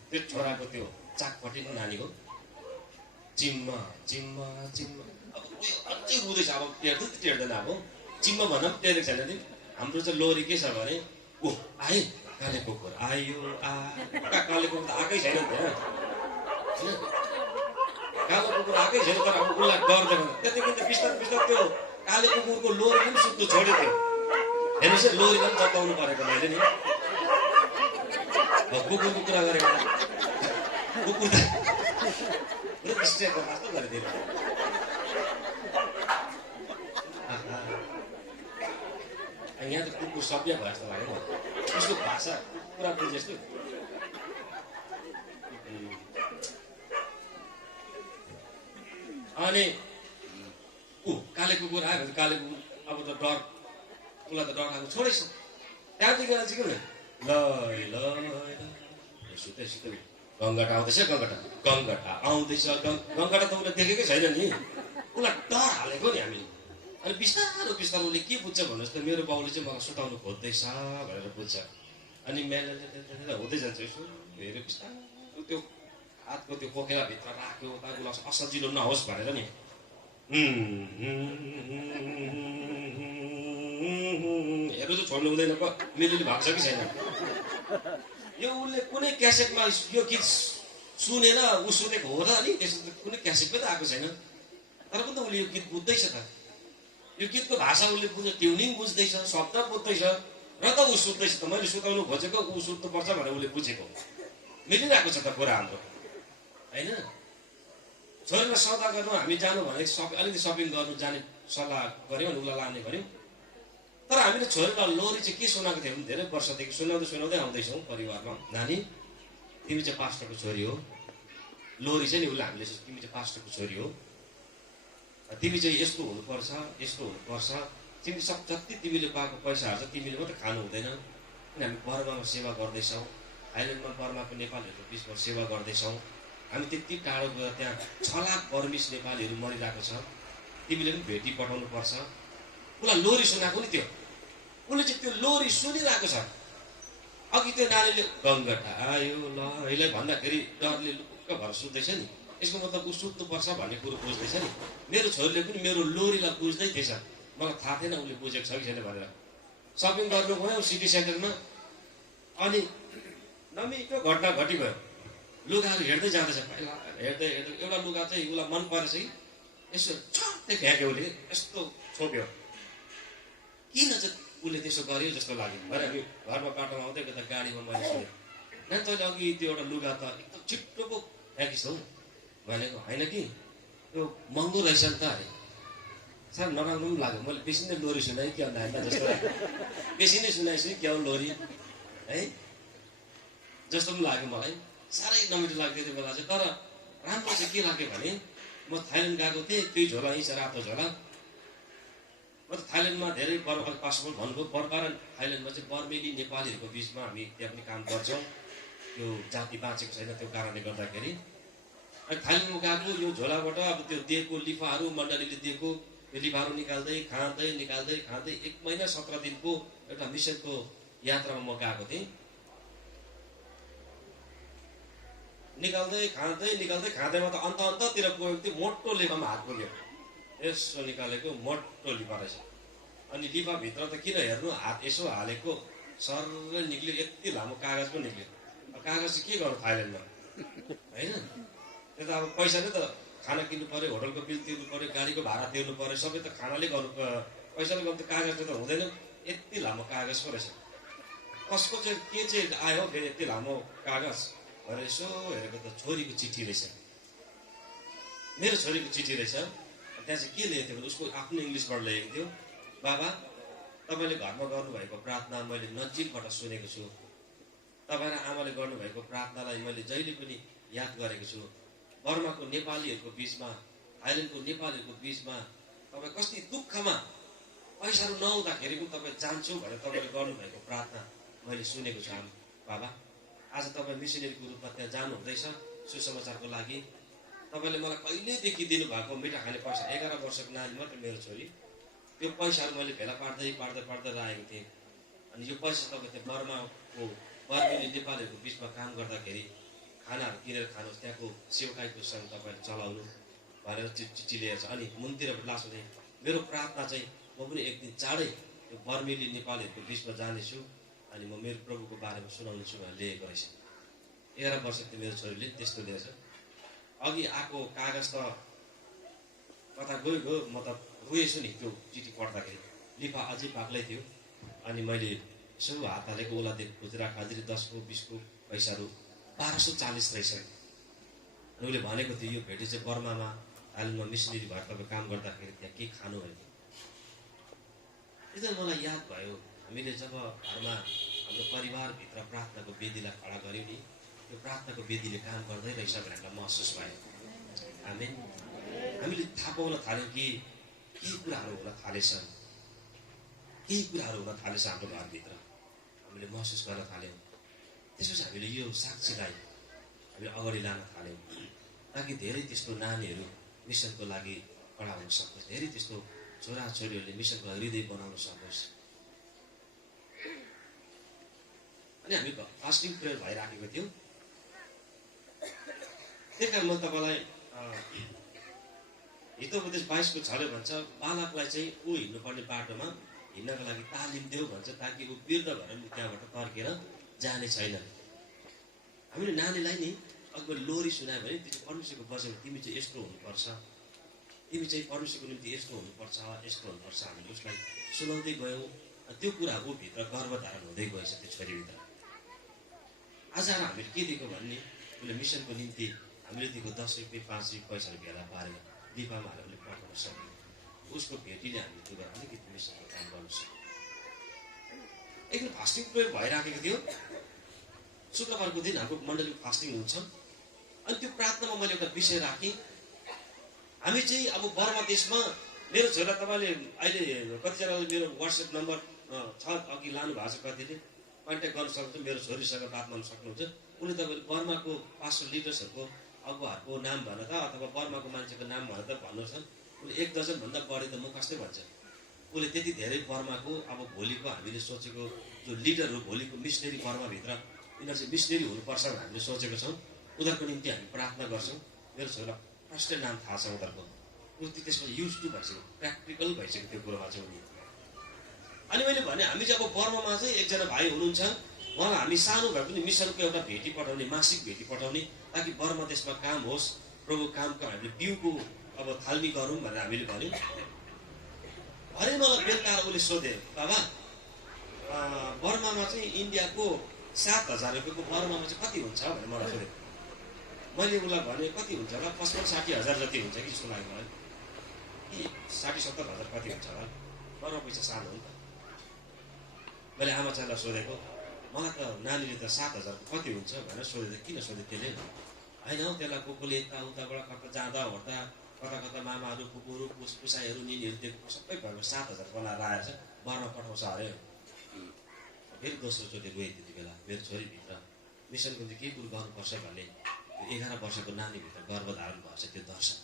त्यो छोराको त्यो चाकपट्टिको नानीको चिम्मा चिम्मा चिम्मा, अब अझै रुँदैछ, अब टेर्दैन, अब चिम्मा भन्दा पनि टेरेको छैन नि। हाम्रो चाहिँ लोरी के छ भने, ऊ आए काले कुकुर आयो, काले कुकुर त आएकै छैन नि होइन, कालो कुकुर आएकै छैन। तर अब उसलाई डर देखाउनु, त्यहाँदेखि त बिस्तारै त्यो काले कुकुरको लोरी पनि सुत्नु छोड्यो थियो। हेर्नुहोस् है, लोरी पनि जताउनु परेको मैले नि। कुकुरको कुरा गरेको, कुकुर त स्ट्रेटको जस्तो गरिदिनु। यहाँ त कुकुर सभ्य भयो जस्तो लाग्यो नि, उसको भाषा कुरा बुझे जस्तो। अनि काले कुकुर आयो भने काले कुकुर अब त डर, उसलाई त डर आएको छोडेछ। त्यहाँदेखि गएर चाहिँ के भने, ल ल सुते सुते गङ्गटा आउँदैछ, गङ्गटा आउँदैछ, गङ्गटा त उसले देखेकै छैन नि, उसलाई डर हालेको नि हामी। अनि बिस्तारो उसले के बुझ्छ भन्नुहोस् त, मेरो बाउले चाहिँ मलाई सुताउनु खोज्दैछ भनेर बुझ्छ। अनि मेले हुँदै जान्छ, यसो हेऱ्यो बिस्तारो त्यो हातको त्यो कोखेलाभित्र राख्यो, ताकि उसलाई असजिलो नहोस् भनेर नि। हेर्नु चाहिँ छोड्नु हुँदैन, मिलिनु भएको छ कि छैन। यो उसले कुनै क्यासेटमा यो गीत सुनेर ऊ सुनेको हो र नि, त्यस्तो कुनै क्यासेट पनि त आएको छैन, तर पनि त उसले यो गीत बुझ्दैछ त। यो गीतको भाषा उसले बुझ्छ, ट्युनिङ बुझ्दैछ, शब्द बुझ्दैछ, र त ऊ सुत्दैछ त। मैले सुताउनु खोजेको ऊ सुत्नुपर्छ भनेर उसले बुझेको मिलिरहेको छ त कुरा हाम्रो, होइन? छोरीलाई सौदा गर्नु हामी जानु भने अलिकति सपिङ गर्नु जाने सल्लाह गऱ्यौँ अनि उसलाई लाने गऱ्यौँ। तर हामीले छोरीलाई लोरी चाहिँ के सुनाएको थियौँ भने धेरै वर्षदेखि सुनाउँदै आउँदैछौँ परिवारमा, नानी तिमी चाहिँ पास्टरको छोरी हो। लोरी चाहिँ नि उसले हामीले तिमी चाहिँ पास्टरको छोरी हो, तिमी चाहिँ यस्तो हुनुपर्छ, यस्तो हुनुपर्छ, तिमी जति तिमीले पाएको पैसाहरू चाहिँ तिमीले मात्रै खानु हुँदैन। किन हामी बर्मामा सेवा गर्दैछौँ, थाइल्यान्डमा बर्माको नेपालीहरूको बिचमा सेवा गर्दैछौँ। हामी त्यति टाढो गएर त्यहाँ 6 लाख बर्मिस नेपालीहरू मरिरहेको छ, तिमीले पनि भेटी पठाउनु पर्छ। उसलाई लोरी सुनाएको नि त्यो, उसले चाहिँ त्यो लोरी सुनिरहेको छ। अघि त्यो नानीले गङ्गटा आयो ल यसलाई भन्दाखेरि डरले लुक्क भएर सुत्दैछ नि, यसको मतलब ऊ सुत्नुपर्छ भन्ने कुरो बुझ्दैछ नि। मेरो छोरीले पनि मेरो लोरीलाई बुझ्दै थिएछ, मलाई थाहा थिएन उसले बुझेको छ कि छैन भनेर। सपिङ गर्नु गयो सिटी सेन्टरमा, अनि नमिठो घटना घटिगयो। लुगाहरू हेर्दै जाँदैछ, हेर्दै हेर्दै एउटा लुगा चाहिँ उसलाई मन परेछ कि यसो छट्टै फ्याँक्यो, उसले यस्तो छोप्यो। किन चाहिँ उसले त्यसो गर्यो जस्तो लाग्यो भने हामी घरमा बाटोमा आउँदै गर्दा गाडीमा मैले सुनेँ, नानी तैँले अघि त्यो एउटा लुगा त एकदम छिट्टो पो फ्याँकिस् हौ भनेको। होइन कि त्यो महँगो रहेछ नि त अरे। साह्रो नराम्रो पनि लाग्यो, मैले बेसी नै लोरी सुनाएँ क्या नानीलाई जस्तो लाग्यो, बेसी नै सुनाएछु क्या हो लोरी है जस्तो पनि लाग्यो मलाई। साह्रै नमिठो लाग्थ्यो त्यो बेला चाहिँ। तर राम्रो चाहिँ के लाग्यो भने म थाइल्यान्ड गएको थिएँ, त्यही झोला यहीँ छ रातो झोला। म त थाइल्यान्डमा धेरै पासपोर्ट भन्नुभयो, बर्बार थाइल्यान्डमा चाहिँ बर्मेली नेपालीहरूको बिचमा हामी त्यहाँ पनि काम गर्छौँ, त्यो जाति बाँचेको छैन त्यो कारणले गर्दाखेरि। अनि थाइल्यान्डमा गएको यो झोलाबाट अब त्यो दिएको लिफाहरू, मण्डलीले दिएको त्यो लिफाहरू निकाल्दै खाँदै 1 महिना 17 दिनको एउटा मिसनको यात्रामा म गएको थिएँ। निकाल्दै खाँदैमा त अन्ततिर पुगेको थियो, मोटो लिफामा हात पुग्यो, यसो निकालेको मोटो लिफा रहेछ। अनि लिफाभित्र त किन हेर्नु, हात यसो हालेको सरले निक्ल्यो, यति लामो कागज पो निक्ल्यो। कागज चाहिँ के गर्नु थाइल्यान्डमा, होइन? त्यो त अब पैसाले त खाना किन्नु पऱ्यो, होटलको बिल तिर्नु पऱ्यो, गाडीको भाडा तिर्नु पऱ्यो, सबै त खानाले गर्नु, पैसाले गर्नु त कागजले त हुँदैन। यति लामो कागज पो रहेछ। कसको चाहिँ के चाहिँ आयो फेरि यति लामो कागज भनेर यसो हेरेको त छोरीको चिठी रहेछ, मेरो छोरीको चिठी रहेछ। त्यहाँ चाहिँ के लेखेको थियो भने उसको आफ्नो इङ्ग्लिसबाट लेखेको थियो, बाबा तपाईँले घरमा गर्नुभएको प्रार्थना मैले नजिकबाट सुनेको छु, तपाईँ र आमाले गर्नुभएको प्रार्थनालाई मैले जहिले पनि याद गरेको छु। बर्माको नेपालीहरूको बिचमा, थाइल्यान्डको नेपालीहरूको बिचमा तपाईँ कति दुःखमा पैसाहरू नहुँदाखेरि पनि तपाईँ जान्छु भनेर तपाईँले गर्नुभएको प्रार्थना मैले सुनेको छु बाबा। आज तपाईँ मिसनरीको रूपमा त्यहाँ जानुहुँदैछ सुसमाचारको लागि। तपाईँले मलाई कहिलेदेखि दिनुभएको मिठा खाने पैसा, 11 वर्षको नानी मात्र मेरो छोरी, त्यो पैसाहरू मैले भेला पार्दै राखेको थिएँ। अनि यो पैसा तपाईँ त्यहाँ बर्माको बर्मेली नेपालीहरूको बिचमा काम गर्दाखेरि खानाहरू किनेर खानुहोस्, त्यहाँको सेवकाईको सङ्घ तपाईँले चलाउनु भनेर चिठी लिएर छ। अनि मुनतिर लास्ट हुँदै मेरो प्रार्थना चाहिँ म पनि एक दिन चाँडै यो बर्मेली नेपालीहरूको बिचमा जानेछु अनि म मेरो प्रभुको बारेमा सुनाउनेछु भनेर लेखेको रहेछ। 11 वर्षको मेरो छोरीले त्यस्तो लिएछ। अघि आएको कागज त कता गयो, म त रोएछु नि त्यो चिठी पढ्दाखेरि। लिफा अझै बाक्लै थियो। अनि मैले यसो हात हालेको ओलादेखि खुजुरा खाजुरी 10 को 20 को पैसाहरू 1240 रहेछ। अनि उसले भनेको थियो यो भेटी चाहिँ बर्मामा थाइल्यान्डमा मिसनरी भएर तपाईँ काम गर्दाखेरि त्यहाँ के खानु भनेको। एकदम मलाई याद भयो, हामीले जब घरमा हाम्रो परिवारभित्र प्रार्थनाको वेदीलाई खडा गऱ्यौँ नि, त्यो प्रार्थनाको वेदीले काम गर्दै रहेछ भनेर महसुस भयो। हामीले थाहा पाउन थाल्यौँ कि केही कुराहरू हुन थालेछ, हाम्रो घरभित्र हामीले महसुस गर्न थाल्यौँ। त्यसपछि हामीले यो साक्षीलाई हामीले अगाडि लान थाल्यौँ ताकि धेरै त्यस्तो नानीहरू मिसनको लागि कडा हुन सकोस्, धेरै त्यस्तो छोराछोरीहरूले मिसनको हृदय बनाउन सकोस्। अनि हामी फास्टिङ प्रेयर भइराखेको थियौँ। त्यही कारण म तपाईँलाई हितोपदेश 22 को 6 भन्छ, बालकलाई चाहिँ ऊ हिँड्नुपर्ने बाटोमा हिँड्नको लागि तालिम देऊ भन्छ ताकि ऊ वृद्ध भएर त्यहाँबाट तर्केर जाने छैन। हामीले नानीलाई नि अघि लोरी सुनायो भने त्यो चाहिँ परमेश्वरको वचन, तिमी चाहिँ यस्तो हुनुपर्छ, तिमी चाहिँ परमेश्वरको निम्ति यस्तो हुनुपर्छ, यस्तो हुनुपर्छ, हामीले उसलाई सुनाउँदै गयौँ। त्यो कुराको भित्र गर्भधारण हुँदै गएछ त्यो छोरीभित्र। आज हामीले के दिएको भन्ने उसले मिसनको निम्ति हामीले दिएको 10 रुपियाँ 5 रुपियाँ पैसाले भेला पारेर दिपामा हालेर उसले पठाउन सक्यौँ। उसको भेटीले हामीले त्यो अलिकति मिसनको काम गर्नु सक्यौँ। एकदिन फास्टिङ प्रयोग भइराखेको थियो। शुक्रबारको दिन हाम्रो मण्डली फास्टिङ हुन्छ। अनि त्यो प्रार्थनामा मैले एउटा विषय राखेँ। हामी चाहिँ अब बर्मा देशमा मेरो छोरा तपाईँले अहिले कतिजनाले मेरो वाट्सएप नम्बर छ, अघि लानु भएको छ, कतिले कन्ट्याक्ट गर्न सक्नुहुन्छ, मेरो छोरीसँग बात मार्न सक्नुहुन्छ। उसले तपाईँले बर्माको पास्टर लिडर्सहरूको अगुवाहरूको नाम भन त अथवा बर्माको मान्छेको नाम भन त भन्नुहोस्। उसले 1 डजनभन्दा बढी त म कस्तै भन्छ। उसले त्यति धेरै बर्माको अब भोलिको हामीले सोचेको जो लिडर हो, भोलिको मिसनरी बर्माभित्र यिनीहरू चाहिँ मिसनरी हुनुपर्छ भनेर हामीले सोचेको छौँ। उनीहरूको निम्ति हामी प्रार्थना गर्छौँ। मेरो छोरा फर्स्टै नाम थाहा छ उनीहरूको। ऊ त्यसमा युज टु भइसक्यो, प्र्याक्टिकल भइसक्यो त्यो कुरोमा चाहिँ उनी। अनि मैले भने हामी चाहिँ अब बर्मामा चाहिँ एकजना भाइ हुनुहुन्छ, उहाँलाई हामी सानो भए पनि मिसनको एउटा भेटी पठाउने, मासिक भेटी पठाउने, ताकि बर्मा देशमा काम होस्, प्रभु कामको हामीले बिउको अब थालनी गरौँ भनेर हामीले भन्यौँ। अरे मलाई बेलुका उसले सोधे, बाबा बर्मामा चाहिँ इन्डियाको 7,000 रुपियाँको बर्मामा चाहिँ कति हुन्छ भनेर मलाई सोधे। मैले उसलाई भने कति हुन्छ होला, 55-60 हजार जति हुन्छ कि जस्तो लाग्यो मलाई, कि 60-70 हजार कति हुन्छ होला। बर्मा पैसा सानो हो नि त। मैले आमा चाहिँलाई सोधेको, मलाई त नानीले त 7,000 कति हुन्छ भनेर सोधेको। किन सोधे त्यसले? होइन हौ, त्यसलाई कोले यताउताबाट कता जाँदा ओर्दा कता मामाहरू, कुकुरहरू, पुसाइहरू, निनीहरू दिएको सबै घरमा 7,000 बनाएर आएर चाहिँ बर्मा पठाउँछ अरे। फेरि दोस्रो चोटि रोएँ त्यति बेला। मेरो छोरीभित्र मिसनको चाहिँ के कुरो गर्नुपर्छ भन्ने 11 वर्षको नानीभित्र गर्भधारण भएछ त्यो दर्शन।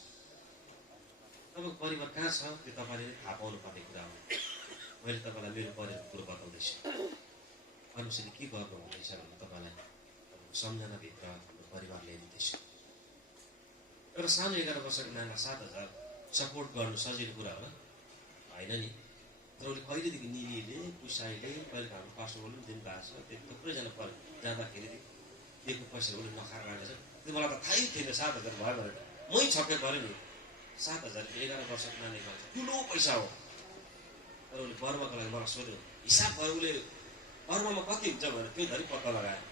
तपाईँको परिवार कहाँ छ त्यो तपाईँले नै थाहा पाउनुपर्ने कुरा हो। मैले तपाईँलाई मेरो परिवारको कुरो बताउँदैछु। परमेश्वरले के गर्नु हुँदैछ भने तपाईँलाई सम्झनाभित्र हाम्रो परिवार ल्याइदिँदैछु। एउटा सानो 11 वर्षको नानीलाई 7,000 सपोर्ट गर्नु सजिलो कुरा होला होइन नि। तर उसले कहिलेदेखि निनीले, पुसाइले, कहिले हाम्रो पास्टरले पनि दिनुभएको छ। त्यो थुप्रैजना जाँदाखेरि दिएको पैसा उसले नखाएर राखेको छ। त्यो मलाई त थाहै थिएन 7,000 भयो भनेर। मै छक्कै पऱ्यो नि। 7,000 11 वर्षको नानीको ठुलो पैसा हो। तर उसले बर्माको लागि मलाई सोध्यो, हिसाब भयो। उसले बर्मामा कति हुन्छ भनेर त्यो धरि पत्ता लगायो।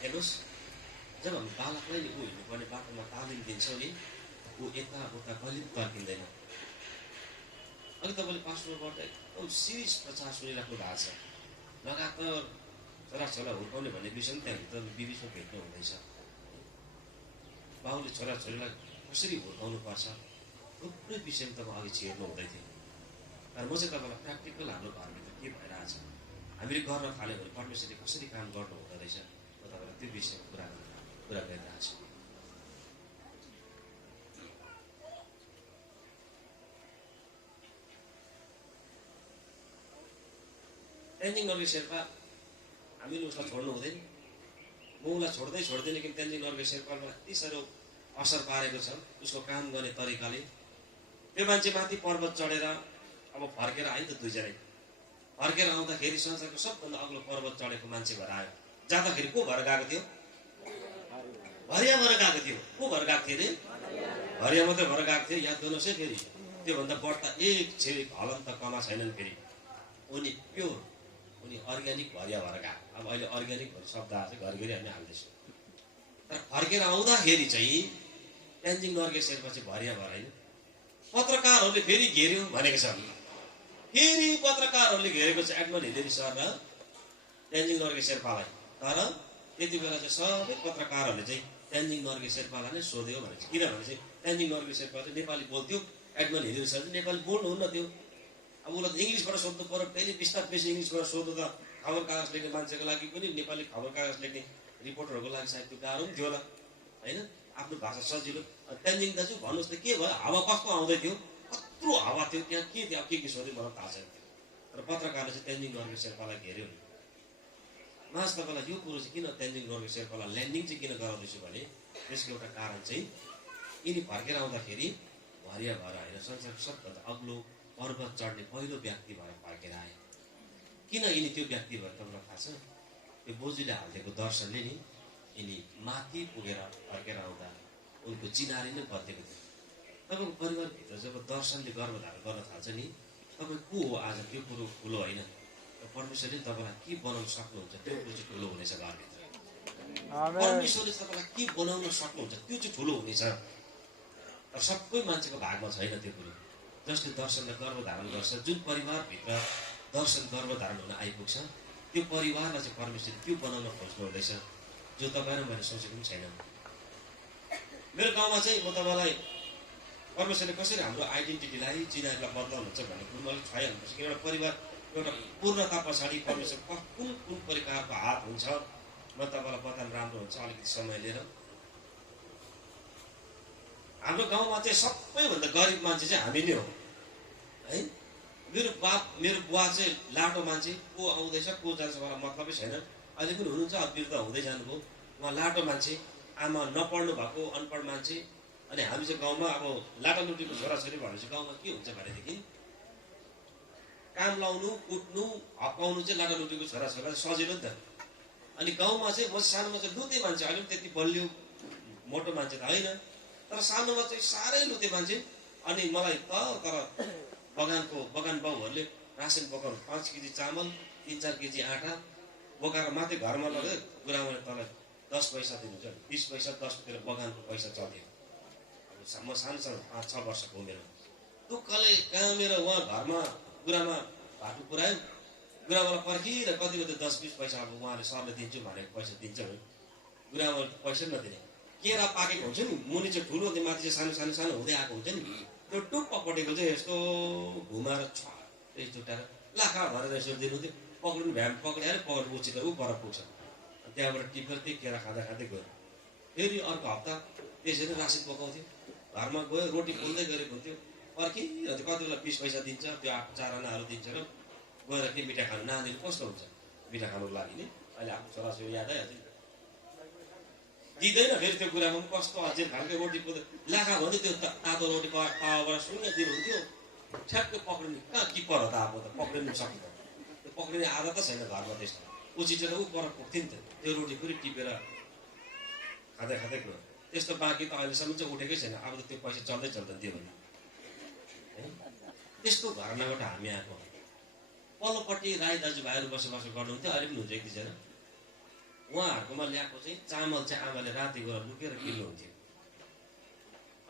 हेर्नुहोस्, जब हामी बालकलाई ऊ हिँड्नुपर्ने बाटोमा तालिम दिन्छौँ नि, ऊ यताउता कहिले पनि पर्खिँदैन। अनि तपाईँले पास्टरबाट एकदम सिरियस प्रचार सुनिराख्नु भएको छ। लगातार छोराछोरा हुर्काउने भन्ने विषय पनि त्यहाँभित्र बिबिचमा भेट्नु हुँदैछ। बाबुले छोराछोरीलाई कसरी हुर्काउनु पर्छ, थुप्रै विषयमा तपाईँ अघि छिर्नु हुँदै थियो। तर म चाहिँ तपाईँलाई प्र्याक्टिकल हाम्रो घरभित्र के भइरहेछ, हामीले गर्न थाल्यो भने परमेश्वरले कसरी काम गर्नु हुँदो रहेछ, म तपाईँलाई त्यो विषयमा कुरा गरिरहेको छु। तेन्जिङ नर्गे शेर्पा हामीले उसलाई छोड्नु हुँदैन। म उसलाई छोड्दैन कि तेन्जिङ नर्गे शेर्पामा यति साह्रो असर पारेको छ उसको काम गर्ने तरिकाले। त्यो मान्छे माथि पर्वत चढेर अब फर्केर आयो नि त, दुईजनै फर्केर आउँदाखेरि संसारको सबभन्दा अग्लो पर्वत चढेको मान्छे भएर आयो। जाँदाखेरि को भएर गएको थियो? भरिया भएर गएको थियो। को भएर गएको थियो अरे? भरिया मात्रै भएर गएको थियो। याद गर्नुहोस् है, फेरि त्योभन्दा बढ्ता एक छेरी हलन त कमा छैनन्। फेरि उनी प्योर, उनी अर्ग्यानिक भरिया भएर गएको। अब अहिले अर्ग्यानिक भन्ने शब्द आएको छ, घरिघरि हामी हाल्दैछौँ। तर फर्केर आउँदाखेरि चाहिँ तेन्जिङ नर्गे शेर्पा चाहिँ भरिया भएर होइन। पत्रकारहरूले फेरि घेर्यो भनेको छ। फेरि पत्रकारहरूले घेरेको छ एडमन्ड हिलेरी सर र तेन्जिङ नर्गे शेर्पालाई। तर त्यति बेला चाहिँ सबै पत्रकारहरूले चाहिँ तेन्जिङ नर्गे शेर्पालाई नै सोध्यो भनेको छ। किनभने चाहिँ तेन्जिङ नर्गे शेर्पा चाहिँ नेपाली बोल्थ्यो, एडमन्ड हिलेरी सर चाहिँ नेपाली बोल्नुहुन्न थियो। अब उसलाई इङ्ग्लिसबाट सोध्नु पऱ्यो। फेरि बिस्तार बेसी इङ्ग्लिसबाट सोध्नु त खबर कागज लेख्ने मान्छेको लागि पनि, नेपाली खबर कागज लेख्ने रिपोर्टरहरूको लागि सायद त्यो गाह्रो पनि थियो होला होइन। आफ्नो भाषा सजिलो। तेन्जिङ दाजु भन्नुहोस् त के भयो, हावा कस्तो आउँदै थियो, कत्रो हावा थियो त्यहाँ, के थियो, के सोध्यो मलाई थाहा छैन। तर पत्रकारले चाहिँ तेन्जिङ नर्गे शेर्पालाई घेर्यो नि। माझ तपाईँलाई यो कुरो चाहिँ किन तेन्जिङ नर्गे शेर्पालाई ल्यान्डिङ चाहिँ किन गराउँदैछु भने त्यसको एउटा कारण चाहिँ यिनी फर्केर आउँदाखेरि भरिया भएर आएर संसारको सबभन्दा अग्लो पर्वत चढ्ने पहिलो व्यक्ति भएर फर्केर आए। किन यिनी त्यो व्यक्ति भएर तपाईँलाई थाहा छ? त्यो बोजूले हालिदिएको दर्शनले नि यिनी माथि पुगेर फर्केर आउँदा उनको चिनारी नै बत्तेको थियो। तपाईँको परिवारभित्र जब दर्शनले गर्भधारण गर्न थाल्छ नि, तपाईँ को हो आज त्यो कुरो ठुलो होइन, परमेश्वरले तपाईँलाई के बनाउन सक्नुहुन्छ त्यो कुरो चाहिँ ठुलो हुनेछ घरभित्र। परमेश्वरले तपाईँलाई के बनाउन सक्नुहुन्छ त्यो चाहिँ ठुलो हुनेछ। तर सबै मान्छेको भागमा छैन त्यो कुरो। जसले दर्शनलाई गर्भधारण गर्छ, जुन परिवारभित्र दर्शन गर्भधारण हुन आइपुग्छ, त्यो परिवारलाई चाहिँ परमेश्वरले त्यो बनाउन खोज्नु हुँदैछ जो तपाईँ र मैले सोचेको पनि छैन। मेरो गाउँमा चाहिँ म तपाईँलाई परमेश्वरले कसरी हाम्रो आइडेन्टिटीलाई चिनारीलाई बदलाउनुहुन्छ भन्ने कुरो मलाई छाइहाल्नुपर्छ। कि एउटा परिवार एउटा पूर्णता पछाडि परमेश्वर कुन कुन प्रकारको हात हुन्छ म तपाईँलाई बताउनु राम्रो हुन्छ अलिकति समय लिएर। हाम्रो गाउँमा चाहिँ सबैभन्दा गरिब मान्छे चाहिँ हामी नै हो है। मेरो बाप मेरो बुवा चाहिँ लाटो मान्छे, को आउँदैछ को जान्छ मलाई मतलबै छैन। अहिले पनि हुनुहुन्छ, अब बिर्ता हुँदै जानुभयो। उहाँ लाटो मान्छे, आमा नपढ्नु भएको अनपढ मान्छे। अनि हामी चाहिँ गाउँमा अब लाटालुटीको छोराछोरी भनेपछि गाउँमा के हुन्छ भनेदेखि काम लाउनु कुट्नु हप्काउनु चाहिँ लाटालुटीको छोराछोरीलाई सजिलो नि त। अनि गाउँमा चाहिँ म सानोमा चाहिँ लुते मान्छे, अहिले पनि त्यति बलियो मोटो मान्छे त होइन, तर सानोमा चाहिँ साह्रै लुते मान्छे। अनि मलाई तर बगान बाउहरूले रासन बोकाउनु 5 केजी चामल 3-4 केजी आँटा बोकाएर मात्रै घरमा लगेर गुरामाले तँलाई 10 पैसा दिनुहुन्छ, 20 पैसा 10 रुपियाँ बगानको पैसा चल्थ्यो। म सानो 5-6 वर्षको उमेर दुःखले कामेर उहाँ घरमा गुरामा भाटु पुऱ्यायो। गुरामालाई पर्खिएर कति 10-20 पैसा अब उहाँले सरले दिन्छु भनेको पैसा दिन्छ भने गुरामाले पैसा नदिने। केरा पाकेको हुन्छ नि, मुनि चाहिँ ठुलो त्यो माथि चाहिँ सानो सानो हुँदै आएको हुन्छ नि, त्यो टुप्प पटेको चाहिँ यस्तो घुमाएर छुट्टै छुट्टाएर लाखा भरेर यसो दिनुहुन्थ्यो। पक्रिनु भ्याम पक्रिहाल्यो, पक्रिनु उचित ऊ पर पुग्छ। त्यहाँबाट टिपेर त्यही केरा खाँदा खाँदै गयो। फेरि अर्को हप्ता त्यसरी रासन पकाउँथ्यो, घरमा गयो रोटी पोल्दै गरेको हुन्थ्यो। पर्खिरहन्थ्यो कति बेला 20 पैसा दिन्छ, त्यो 4 आनाहरू दिन्छ र गएर के मिठा खानु। नानीले कस्तो हुन्छ मिठा खानुको लागि नि, अहिले आफ्नो छोराछोरी याद आइहाल्छ नि, दिँदैन। फेरि त्यो कुरामा पनि कस्तो अझै खालको रोटी पोल्दै लाखा भन्दै त्यो तातो रोटी पावाबाट सुन्न दिनुहुन्थ्यो। ठ्याक्कै पक्रिने कहाँ किपर हो त, अब त पक्रिनु सक्दैन, त्यो पक्रिने आदत त छैन घरमा। त्यस्तो उचिटेर ऊ पर पुग्थ्यो नि त, त्यो रोटी फेरि टिपेर खाँदै खाँदै गयो। त्यस्तो बाँकी त अहिलेसम्म चाहिँ उठेकै छैन। अब त त्यो पैसा चल्दै चल्दैन त्यो भने। त्यस्तो घरनाबाट हामी आएको। पल्लोपट्टि राई दाजुभाइहरू बसोबासो गर्नुहुन्थ्यो, अहिले पनि हुन्छ एक दुईजना। उहाँहरूकोमा ल्याएको चाहिँ चामल चाहिँ आमाले राति गएर लुकेर किन्नुहुन्थ्यो।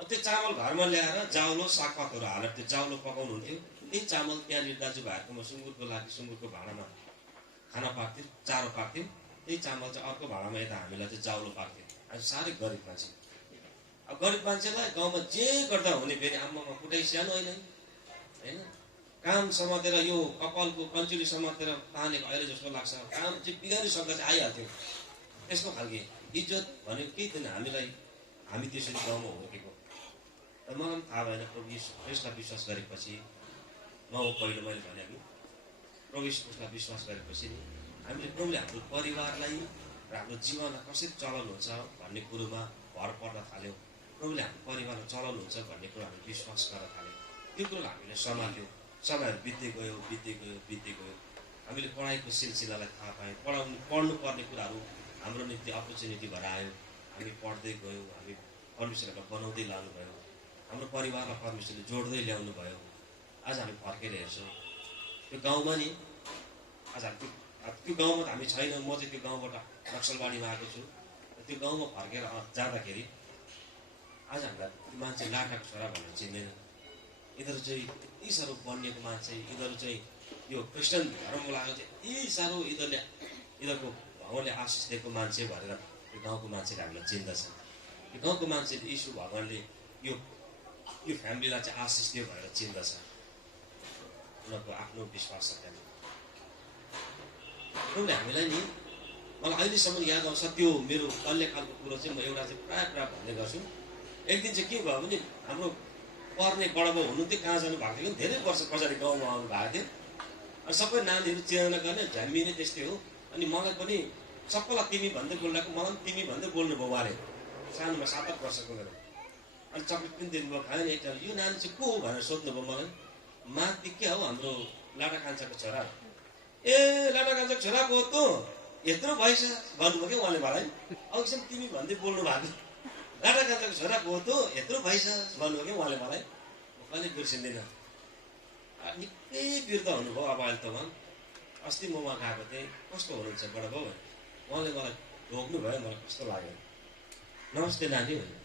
त्यो चामल घरमा ल्याएर जाउलो सागपातहरू हालेर त्यो जाउलो पकाउनुहुन्थ्यो। त्यही चामल त्यहाँनिर दाजुभाइहरूकोमा सुँगुरको लागि सुँगुरको भाँडामा खाना पाक्थ्यो, चारो पाक्थ्यो। त्यही चामल चाहिँ अर्को भाँडामा यता हामीलाई चाहिँ जाउलो पाक्थ्यो। हामी साह्रै गरिब मान्छे। अब गरिब मान्छेलाई गाउँमा जे गर्दा हुने, फेरि आमामा कुटाइ सानो होइन, काम समातेर यो कपालको कन्चुली समातेर तानेको अहिले जस्तो लाग्छ। काम चाहिँ बिगारिसक्दा चाहिँ आइहाल्थ्यो। त्यस्तो खालके इज्जत भनेको केही थिएन हामीलाई। हामी त्यसरी गाउँमा हुर्केको। र मलाई पनि थाहा भएन, प्रभु यीशु ख्रीष्टलाई विश्वास गरेपछि पहिलो मैले भने प्रभु यीशु ख्रीष्टलाई विश्वास गरेपछि नि हामीले प्रभुले हाम्रो परिवारलाई र हाम्रो जीवनलाई कसरी चलाउनुहुन्छ भन्ने कुरोमा भर पर्न थाल्यो। प्रभुले हाम्रो परिवारलाई चलाउनुहुन्छ भन्ने कुरो हामीले विश्वास गर्न थाल्यौँ। त्यो कुरोलाई हामीले सम्हाल्यौँ। समयहरू बित्दै गयो। हामीले पढाइको सिलसिलालाई थाहा पायौँ। पढ्नुपर्ने कुराहरू हाम्रो निम्ति अपर्च्युनिटी भएर आयो। हामी पढ्दै गयौँ, हामी परमेश्वरलाई बनाउँदै लानुभयो, हाम्रो परिवारलाई परमेश्वरले जोड्दै ल्याउनु भयो। आज हामी फर्केर हेर्छौँ त्यो गाउँमा नि, आज त्यो गाउँमा त हामी छैनौँ। म चाहिँ त्यो गाउँबाट नक्सलबाडीमा आएको छु। त्यो गाउँमा फर्केर जाँदाखेरि आज हामीलाई त्यो मान्छे लाटाको छोरा भनेर चिन्दैन। यिनीहरू चाहिँ यति साह्रो बनिएको मान्छे, यिनीहरू चाहिँ यो क्रिस्चियन धर्मको लागि चाहिँ यति साह्रो यिनीहरूको भगवानले आशिष दिएको मान्छे भनेर यो गाउँको मान्छेले हामीलाई चिन्दछ। यो गाउँको मान्छेले यीशु भगवानले यो फ्यामिलीलाई चाहिँ आशिष दियो भनेर चिन्दछ। उनीहरूको आफ्नो विश्वास छ त्यहाँ। प्रभुले हामीलाई नि, मलाई अहिलेसम्म याद आउँछ त्यो मेरो बाल्यकालको कुरो चाहिँ म एउटा चाहिँ प्रायः भन्ने गर्छु। एक दिन चाहिँ के भयो भने हाम्रो पर्ने बडाबाउ हुनुहुन्थ्यो, कहाँ जानु भएको थियो, धेरै वर्ष पछाडि गाउँमा आउनु भएको थियो। अनि सबै नानीहरू चिनाना गर्ने झ्याम्मी नै त्यस्तै हो। अनि मलाई पनि सबैलाई तिमी भन्दै बोल्दाको मलाई पनि तिमी भन्दै बोल्नु भयो उहाँले, सानोमा 7-8 वर्षको मेरो। अनि चक्लेट पनि दिनुभयो, खायो नि। एकजना यो नानी चाहिँ को हो भनेर सोध्नुभयो मलाई। माथि के हो हाम्रो लाटा कान्छाको छोरा। ए लाटा कान्छाको छोरा को त यत्रो भएछ भन्नुभयो क्या उहाँले मलाई। अघिसम्म तिमी भन्दै बोल्नु भएको राणाकान्छाको छोरा को त यत्रो भइस भन्नुभयो कि उहाँले मलाई कहिले बिर्सिँदैन। निकै बिर्द हुनुभयो अब अहिले त उहाँ। अस्ति म उहाँ गएको थिएँ, कस्तो हुनुहुन्छ बडा बाउ भने उहाँले मलाई ढोग्नु भयो, मलाई कस्तो लाग्यो। नमस्ते नानी भने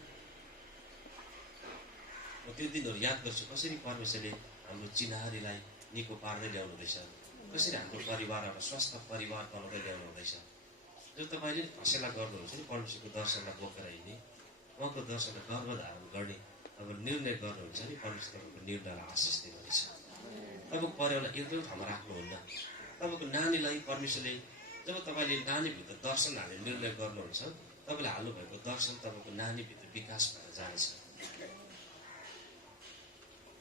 म त्यो दिनहरू याद गर्छु, कसरी परमेश्वरले हाम्रो चिनारीलाई निको पार्दै ल्याउनु हुँदैछ, कसरी हाम्रो परिवारबाट स्वस्थ परिवार बनाउँदै ल्याउनु हुँदैछ। जब तपाईँले फसेला गर्नुहुन्छ नि परमेश्वरको दर्शनलाई बोकेर हिँड्ने, उहाँको दर्शनलाई गर्भधारण गर्ने अब निर्णय गर्नुहुन्छ नि, परमेश्वर तपाईँको निर्णयलाई आशिष दिनुहुनेछ। तपाईँको परिवारलाई एउटै ठाउँमा राख्नुहुन्न। तपाईँको नानीलाई परमेश्वरले जब तपाईँले नानीभित्र दर्शन हाल्ने निर्णय गर्नुहुन्छ, तपाईँले हाल्नुभएको दर्शन तपाईँको नानीभित्र विकास भएर जानेछ।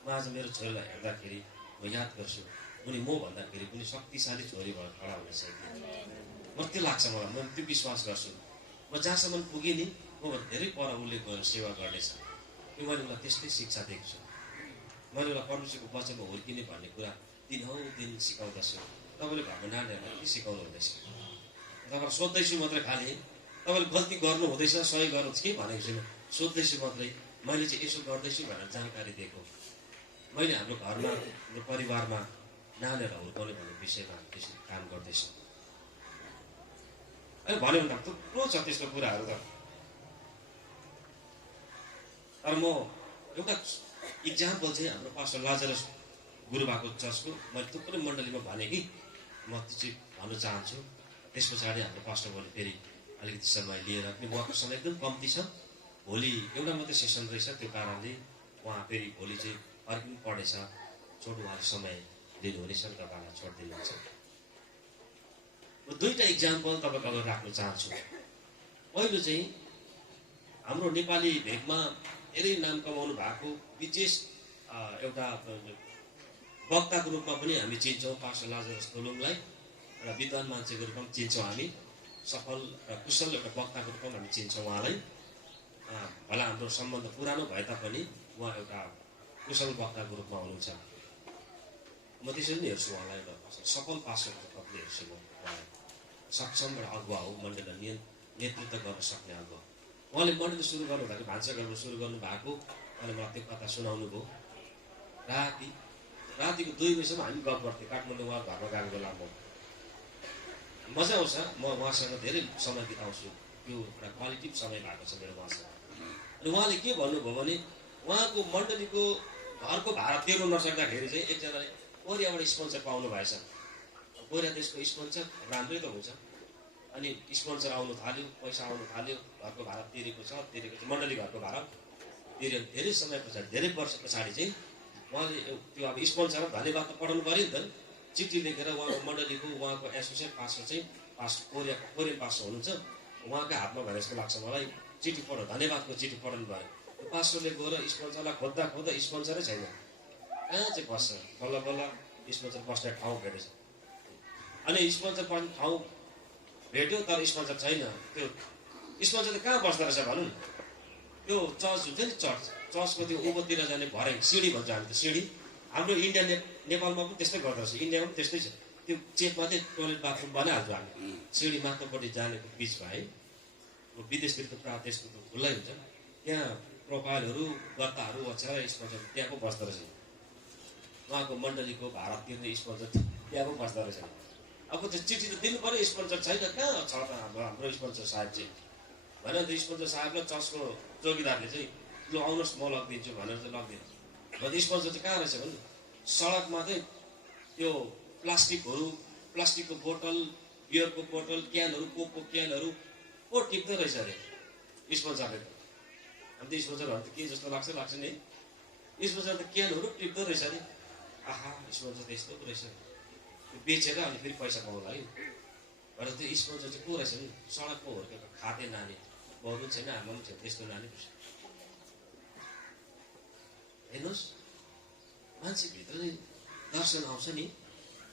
म आज मेरो छोरीलाई हेर्दाखेरि म याद गर्छु, उनी म भन्दाखेरि पनि शक्तिशाली छोरी भएर खडा हुनेछ। म त्यो लाग्छ मलाई, म त्यो विश्वास गर्छु। म जहाँसम्म पुगेँ नि, मभन्दा धेरै पर उसले गएर सेवा गर्नेछ। त्यो मैले उसलाई त्यस्तै शिक्षा दिएको छु। मैले उसलाई परमेश्वरको वचनमा हुर्किने भन्ने कुरा दिनौदिन सिकाउँदछु। तपाईँले घरमा नानीहरूलाई के सिकाउनु हुँदैछ? तपाईँलाई सोध्दैछु मात्रै खालि, तपाईँले गल्ती गर्नु हुँदैछ, सही गर्नु केही भनेको छैन, सोध्दैछु मात्रै। मैले चाहिँ यसो गर्दैछु भनेर जानकारी दिएको। मैले हाम्रो घरमा, हाम्रो परिवारमा नानीहरूलाई हुर्काउने भन्ने विषयमा हामी त्यसरी काम गर्दैछौँ। अहिले भन्यो भने थुप्रो छ त्यस्तो कुराहरू त। तर म एउटा इक्जाम्पल चाहिँ हाम्रो पास्टर लाजरस गुरुबाको चर्चको मैले थुप्रै मण्डलीमा भने कि म त्यो चाहिँ भन्न चाहन्छु। त्यस पछाडि हाम्रो पास्टर भोलि फेरि अलिकति समय लिएर पनि उहाँको समय एकदम कम्ती छ। भोलि एउटा मात्रै सेसन रहेछ, त्यो कारणले उहाँ फेरि भोलि चाहिँ फर्किनु पर्नेछ। छोटो उहाँले समय दिनुहुनेछ, तपाईँलाई छोड दिनुहुन्छ। म दुईवटा इक्जाम्पल तपाईँको अगाडि राख्न चाहन्छु। पहिलो चाहिँ हाम्रो नेपाली भेगमा धेरै नाम कमाउनु भएको विशेष एउटा वक्ताको रूपमा पनि हामी चिन्छौँ पास्टर लाजरस थोलुङलाई। एउटा विद्वान मान्छेको रूपमा पनि चिन्छौँ हामी, सफल र कुशल एउटा वक्ताको रूपमा हामी चिन्छौँ उहाँलाई। भला हाम्रो सम्बन्ध पुरानो भए तापनि उहाँ एउटा कुशल वक्ताको रूपमा हुनुहुन्छ। म त्यसरी नै हेर्छु उहाँलाई, एउटा सफल पास्टरको रूपले हेर्छु म उहाँलाई। सक्षम र अगुवा हो, मण्डलीलाई नेतृत्व गर्न सक्ने अगुवा। उहाँले मण्डली सुरु गर्नु हुँदाखेरि भान्साघरमा सुरु गर्नु भएको, उहाँले मलाई त्यो कथा सुनाउनु भयो। रातिको 2 बजीसम्म हामी गफ गर्थ्यौँ। काठमाडौँ उहाँ घरमा गएको बेला मजा आउँछ। म उहाँसँग धेरै समय बिताउँछु, त्यो एउटा क्वालिटी समय भएको छ मेरो उहाँसँग। अनि उहाँले के भन्नुभयो भने उहाँको मण्डलीको घरको भाडा तिर्नु नसक्दाखेरि चाहिँ एकजनाले कोरियाबाट स्पोन्सर पाउनु भएछ। कोरिया देशको स्पोन्सर राम्रै त हुन्छ। अनि स्पोन्सर आउनु थाल्यो, पैसा आउनु थाल्यो, घरको भाडा तिरेको छ, मण्डली घरको भाडा तिर्यो। धेरै समय पछाडि, धेरै वर्ष पछाडि चाहिँ उहाँले त्यो अब स्पोन्सर धन्यवाद त पठाउनु पऱ्यो नि त। चिठी लेखेर उहाँको मण्डलीको उहाँको एसोसिएट पास्टर चाहिँ कोरियन पास्टर हुनुहुन्छ, उहाँकै हातमा भए जस्तो लाग्छ मलाई। चिठी पठाउ, धन्यवादको चिठी पठाउनु भयो। पास्टरले गएर स्पोन्सरलाई खोज्दा स्पोन्सरै छैन। कहाँ चाहिँ बस्छ? बल्ल बल्ल स्पोन्सर बस्ने ठाउँ भेटेछ। अनि स्पोन्सर बस्ने ठाउँ भेट्यो, तर स्पोन्सर छैन। त्यो स्पोन्सर त कहाँ बस्दो रहेछ भनौँ? त्यो चर्च हुन्छ नि, चर्चको त्यो उँभोतिर जाने भर्याङ सिँढी भन्छ हामी त, सिँढी। हाम्रो इन्डिया नेपालमा पनि त्यस्तै गर्दो रहेछ, इन्डियामा पनि त्यस्तै छ। त्यो चेपमा चाहिँ टोइलेट बाथरुम बनाइहाल्छौँ हामी, सिँढी माथिल्लोपट्टि जानेको बिचमा है। विदेशतिर त प्रायः त्यस्तो त खुल्लै हुन्छ। त्यहाँ प्रोफाइलहरू, गत्ताहरू ओछ्याएर स्पोन्सर त्यहाँ पो बस्दो रहेछ। उहाँको मण्डलीको भाडा तिर्ने स्पोन्सर त्यहाँ पो बस्दो रहेछ। अब त्यो चिठी त दिनु पऱ्यो, स्पोन्सर छैन। कहाँ छ त हाम्रो स्पोन्सर साहेब चाहिँ भनेर त स्पोन्सर साहेबलाई चर्चको चौकीदारले चाहिँ लु आउनुहोस् म लगिदिन्छु भनेर चाहिँ लगिदिन्छ। भने स्पोन्सर चाहिँ कहाँ रहेछ भने सडकमा चाहिँ त्यो प्लास्टिकको बोतल, बियरको बोतल, क्यानहरू, कोकको क्यानहरू पो टिप्दै रहेछ अरे स्पोन्सरले त। अनि त्यो स्पोन्सरहरू त के जस्तो लाग्छ नि, स्पोन्सर त क्यानहरू टिप्दो रहेछ अरे। आहा, स्पोन्सर त यस्तो पो रहेछ, बेचेर अनि फेरि पैसा पाउँला है भनेर। त्यो स्पोन्सर चाहिँ को रहेछ नि, सडकमा हुर्केको खाते नानी, बाउ पनि छैन, आमा पनि छैन, त्यस्तो नानी रहेछ। हेर्नुहोस्, मान्छेभित्र चाहिँ दर्शन आउँछ नि,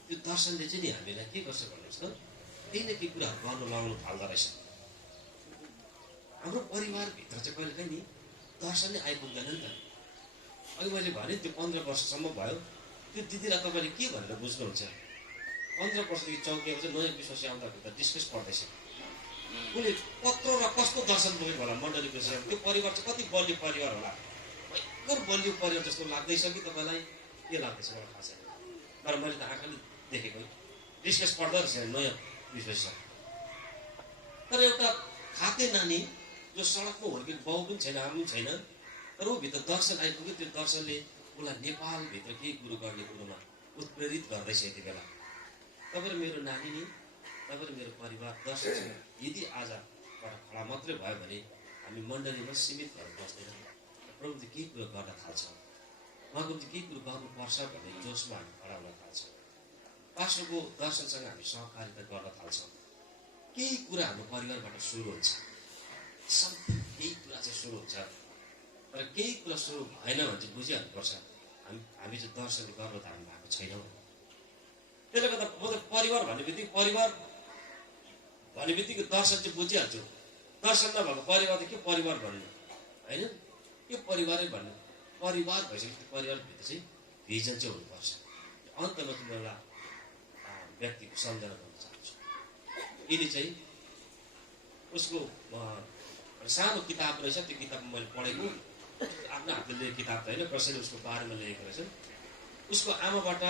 त्यो दर्शनले चाहिँ नि हामीलाई के गर्छ भन्नुहोस् त, केही न केही कुराहरू गर्नु लगाउनु थाल्दो रहेछ। हाम्रो परिवारभित्र चाहिँ कहिले काहीँ नि दर्शन नै आइपुग्दैन नि त। अघि मैले भने त्यो 15 वर्षसम्म भयो। त्यो दिदीलाई तपाईँले के भनेर बुझ्नुहुन्छ? 15 वर्षदेखि चौकिएको चाहिँ नयाँ विश्वासी आउँदाखेरि त डिस्कस पर्दैछ। उसले कत्रो र कस्तो दर्शन बोकेको होला मण्डलीको सेवा। त्यो परिवार चाहिँ कति बलियो परिवार होला, भयङ्कर बलियो परिवार जस्तो लाग्दैछ कि तपाईँलाई? के लाग्दैछ मलाई थाहा छैन, तर मैले त आँखाले देखेको डिस्कस पढ्दो रहेछ नयाँ विश्वास। तर एउटा खाते नानी जो सडकमा हुर्केको बाउ पनि छैन, आमा पनि छैन, तर ऊभित्र दर्शन आइपुग्यो। त्यो दर्शनले उसलाई नेपालभित्र केही कुरो गर्ने कुरोमा उत्प्रेरित गर्दैछ। यति बेला तपाईँ र मेरो नानी नि, तपाईँ र मेरो परिवार दर्शनसँग यदि आजबाट खडा मात्रै भयो भने हामी मण्डलीमा सीमित भएर बस्दैन। प्रभुले केही कुरो गर्न थाल्छ, उहाँको केही कुरो गर्नुपर्छ भन्ने जोसमा हामी खडा हुन थाल्छौँ। पास्टरको दर्शनसँग हामी सहकारिता गर्न थाल्छौँ। केही कुरा हाम्रो परिवारबाट सुरु हुन्छ, केही कुरा चाहिँ सुरु हुन्छ, तर केही कुरा सुरु भएन भने चाहिँ बुझिहाल्नुपर्छ हामी चाहिँ दर्शनले गर्व धारण भएको छैनौँ। त्यसले गर्दा म त परिवार भन्ने बित्तिकै दर्शन चाहिँ बुझिहाल्छु। दर्शन नभएको परिवार त के परिवार भन्नु होइन, के परिवारै भन्नु। परिवार भइसकेपछि परिवारभित्र चाहिँ भिजन चाहिँ हुनुपर्छ। अन्तमा चाहिँ एउटा व्यक्तिको सम्झना गर्न चाहन्छु। यिनी चाहिँ उसको सानो किताब रहेछ, त्यो किताबमा मैले पढेको, आफ्नो हातले लेखेको किताब त होइन, कसैले उसको बारेमा लेखेको रहेछ। उसको आमाबाट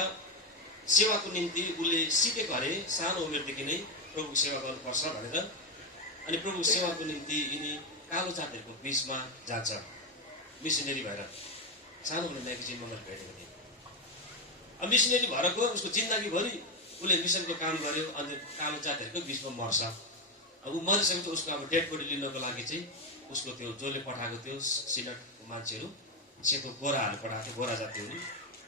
सेवाको निम्ति उसले सिकेको अरे सानो उमेरदेखि नै प्रभुको सेवा गर्नुपर्छ भनेर। अनि प्रभुको सेवाको निम्ति यिनी कालो जातिहरूको बिचमा जान्छ मिसनरी भएर। सानो उमेर म्यागजिनमा मैले भेटेको थिएँ। अब मिसनरी भएर गयो, उसको जिन्दगीभरि उसले मिसनको काम गर्यो, अनि कालो जातिहरूको बिचमा मर्छ। अब ऊ मरिसकेपछि उसको अब डेड बडी लिनको लागि चाहिँ उसको त्यो जसले पठाएको थियो सिनेटको मान्छेहरू, सेतो गोराहरू पठाएको थियो, गोरा जातिहरू,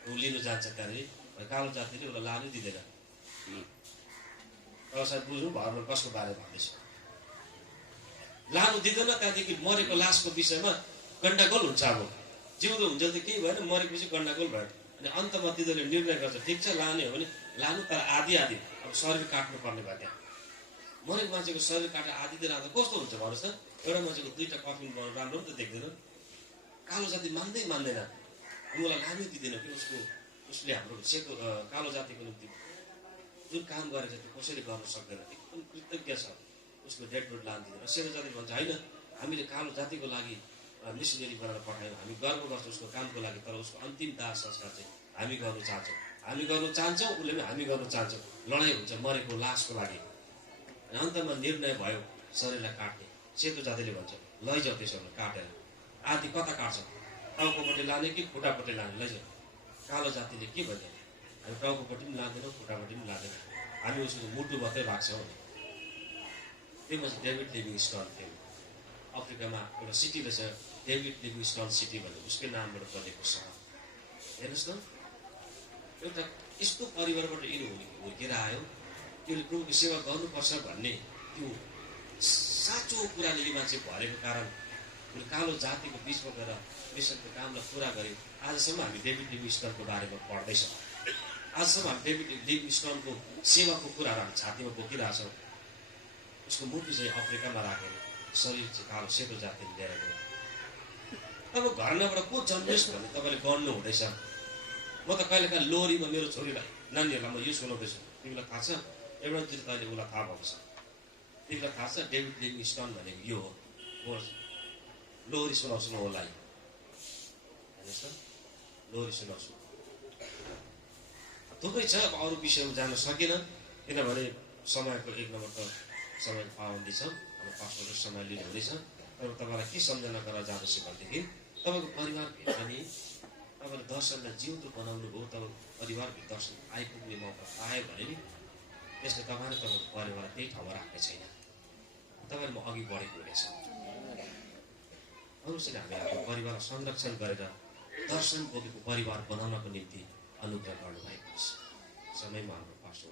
ऊ लिनु जान्छ त्यहाँनिर। कालो जातिले उसलाई लानै दिँदैन। अब सायद बुझ्नु भरमा कसको बारे भन्दैछ, लानु दिँदैन। त्यहाँदेखि मरेको लासको विषयमा गण्डगोल हुन्छ। अब जिउँदो हुन्छ त केही भएन, मरेपछि गण्डगोल भयो। अनि अन्तमा तिनीहरूले निर्णय गर्छ, ठिक छ लाने हो भने लानु, तर आधी अब शरीर काट्नु पर्ने भयो। त्यहाँ मरेको मान्छेको शरीर काटेर आधी दिन आधा कस्तो हुन्छ भन्नुहोस् त? एउटा मान्छेको दुईवटा कफिन बनाउनु राम्रो पनि त देख्दैन। कालो जाति मान्दैन, मलाई लानै दिँदैन कि उसले हाम्रो सेतो कालो जातिको निम्ति जुन काम गरेको छ त्यो कसैले गर्न सक्दैन। एकदम कृतज्ञ छ, उसको डेड बडी लानु दिँदैन। सेतो जाति भन्छ होइन, हामीले कालो जातिको लागि मिसनरी बनाएर पठायौँ, हामी गर्व गर्छौँ उसको कामको लागि, तर उसको अन्तिम दाह संस्कार चाहिँ हामी गर्न चाहन्छौँ। उसले पनि हामी गर्न चाहन्छौँ। लडाइँ हुन्छ मरेको लासको लागि। अनि अन्तमा निर्णय भयो शरीरलाई काट्ने। सेतो जातिले भन्छ लैजाऊ त्यसो भने काटेर। आदि कता काट्छ, टाउकोपट्टि लाने कि खुट्टापट्टि लाने, लैजाऊ। कालो जातिले के भन्छ, हामी टाउकोपट्टि पनि लाँदैनौँ, खुट्टापट्टि पनि लाँदैनौँ, हामी उसको मुटु मात्रै राख्छौँ। त्यो चाहिँ डेभिड लिभिङस्टन थियो। अफ्रिकामा एउटा सिटी रहेछ डेभिड लिभिङस्टन सिटी भन्ने, उसकै नामबाट बनेको सहर। हेर्नुहोस् न, एउटा यस्तो परिवारबाट यिनी हुर्केर आयो, त्यसले प्रभुको सेवा गर्नुपर्छ भन्ने त्यो साँचो कुराले यी मान्छे भरेको कारण उसले कालो जातिको बिचमा गएर मिसनको कामलाई पुरा गर्यो। आजसम्म हामी डेभिड लिभिङस्टनको बारेमा पढ्दैछौँ। आजसम्म हामी डेभिड लिभिङस्टनको सेवाको कुराहरू हामी छातीमा बोकिरहेछौँ। उसको मुटु चाहिँ अफ्रिकामा राखेर शरीर चाहिँ कालो सेतो जातिले लिएर गयो। अब घरनाबाट को जन्मियोस् भन्ने तपाईँले गर्नु हुँदैछ। म त कहिलेकाहीँ लोरीमा मेरो छोरीलाई नानीहरूलाई म यो सुनाउँदैछु, तिमीलाई थाहा छ एउटा चिज तैँले उसलाई थाहा भएको छ, तिमीलाई थाहा छ डेभिड लिभिङस्टन भनेको यो हो। म लोरी सुनाउँछु म उसलाई, हेर्नुहोस् न, लोरी सुनाउँछु। थुप्रै छ, अब अरू विषयमा जान सकेन किनभने समयको एक नम्बर त समयको पाबन्दी छ। अब पास्टरको समय लिनु हुँदैछ। तर तपाईँलाई के सम्झना गरेर जाँदैछु भनेदेखि तपाईँको परिवारभित्र नि तपाईँले दर्शनलाई जिउँदो बनाउनु भयो। तपाईँको परिवारभित्र दर्शन आइपुग्ने मौका पायो भने नि त्यसले तपाईँ र तपाईँको परिवार त्यही ठाउँमा राख्ने छैन। तपाईँले म अघि बढेको हुनेछ। अरूसँग हामी आफ्नो परिवारलाई संरक्षण गरेर दर्शन बोकेको परिवार बनाउनको निम्ति अनुग्रह गर्नुभएको छ। समयमा हाम्रो पास्टर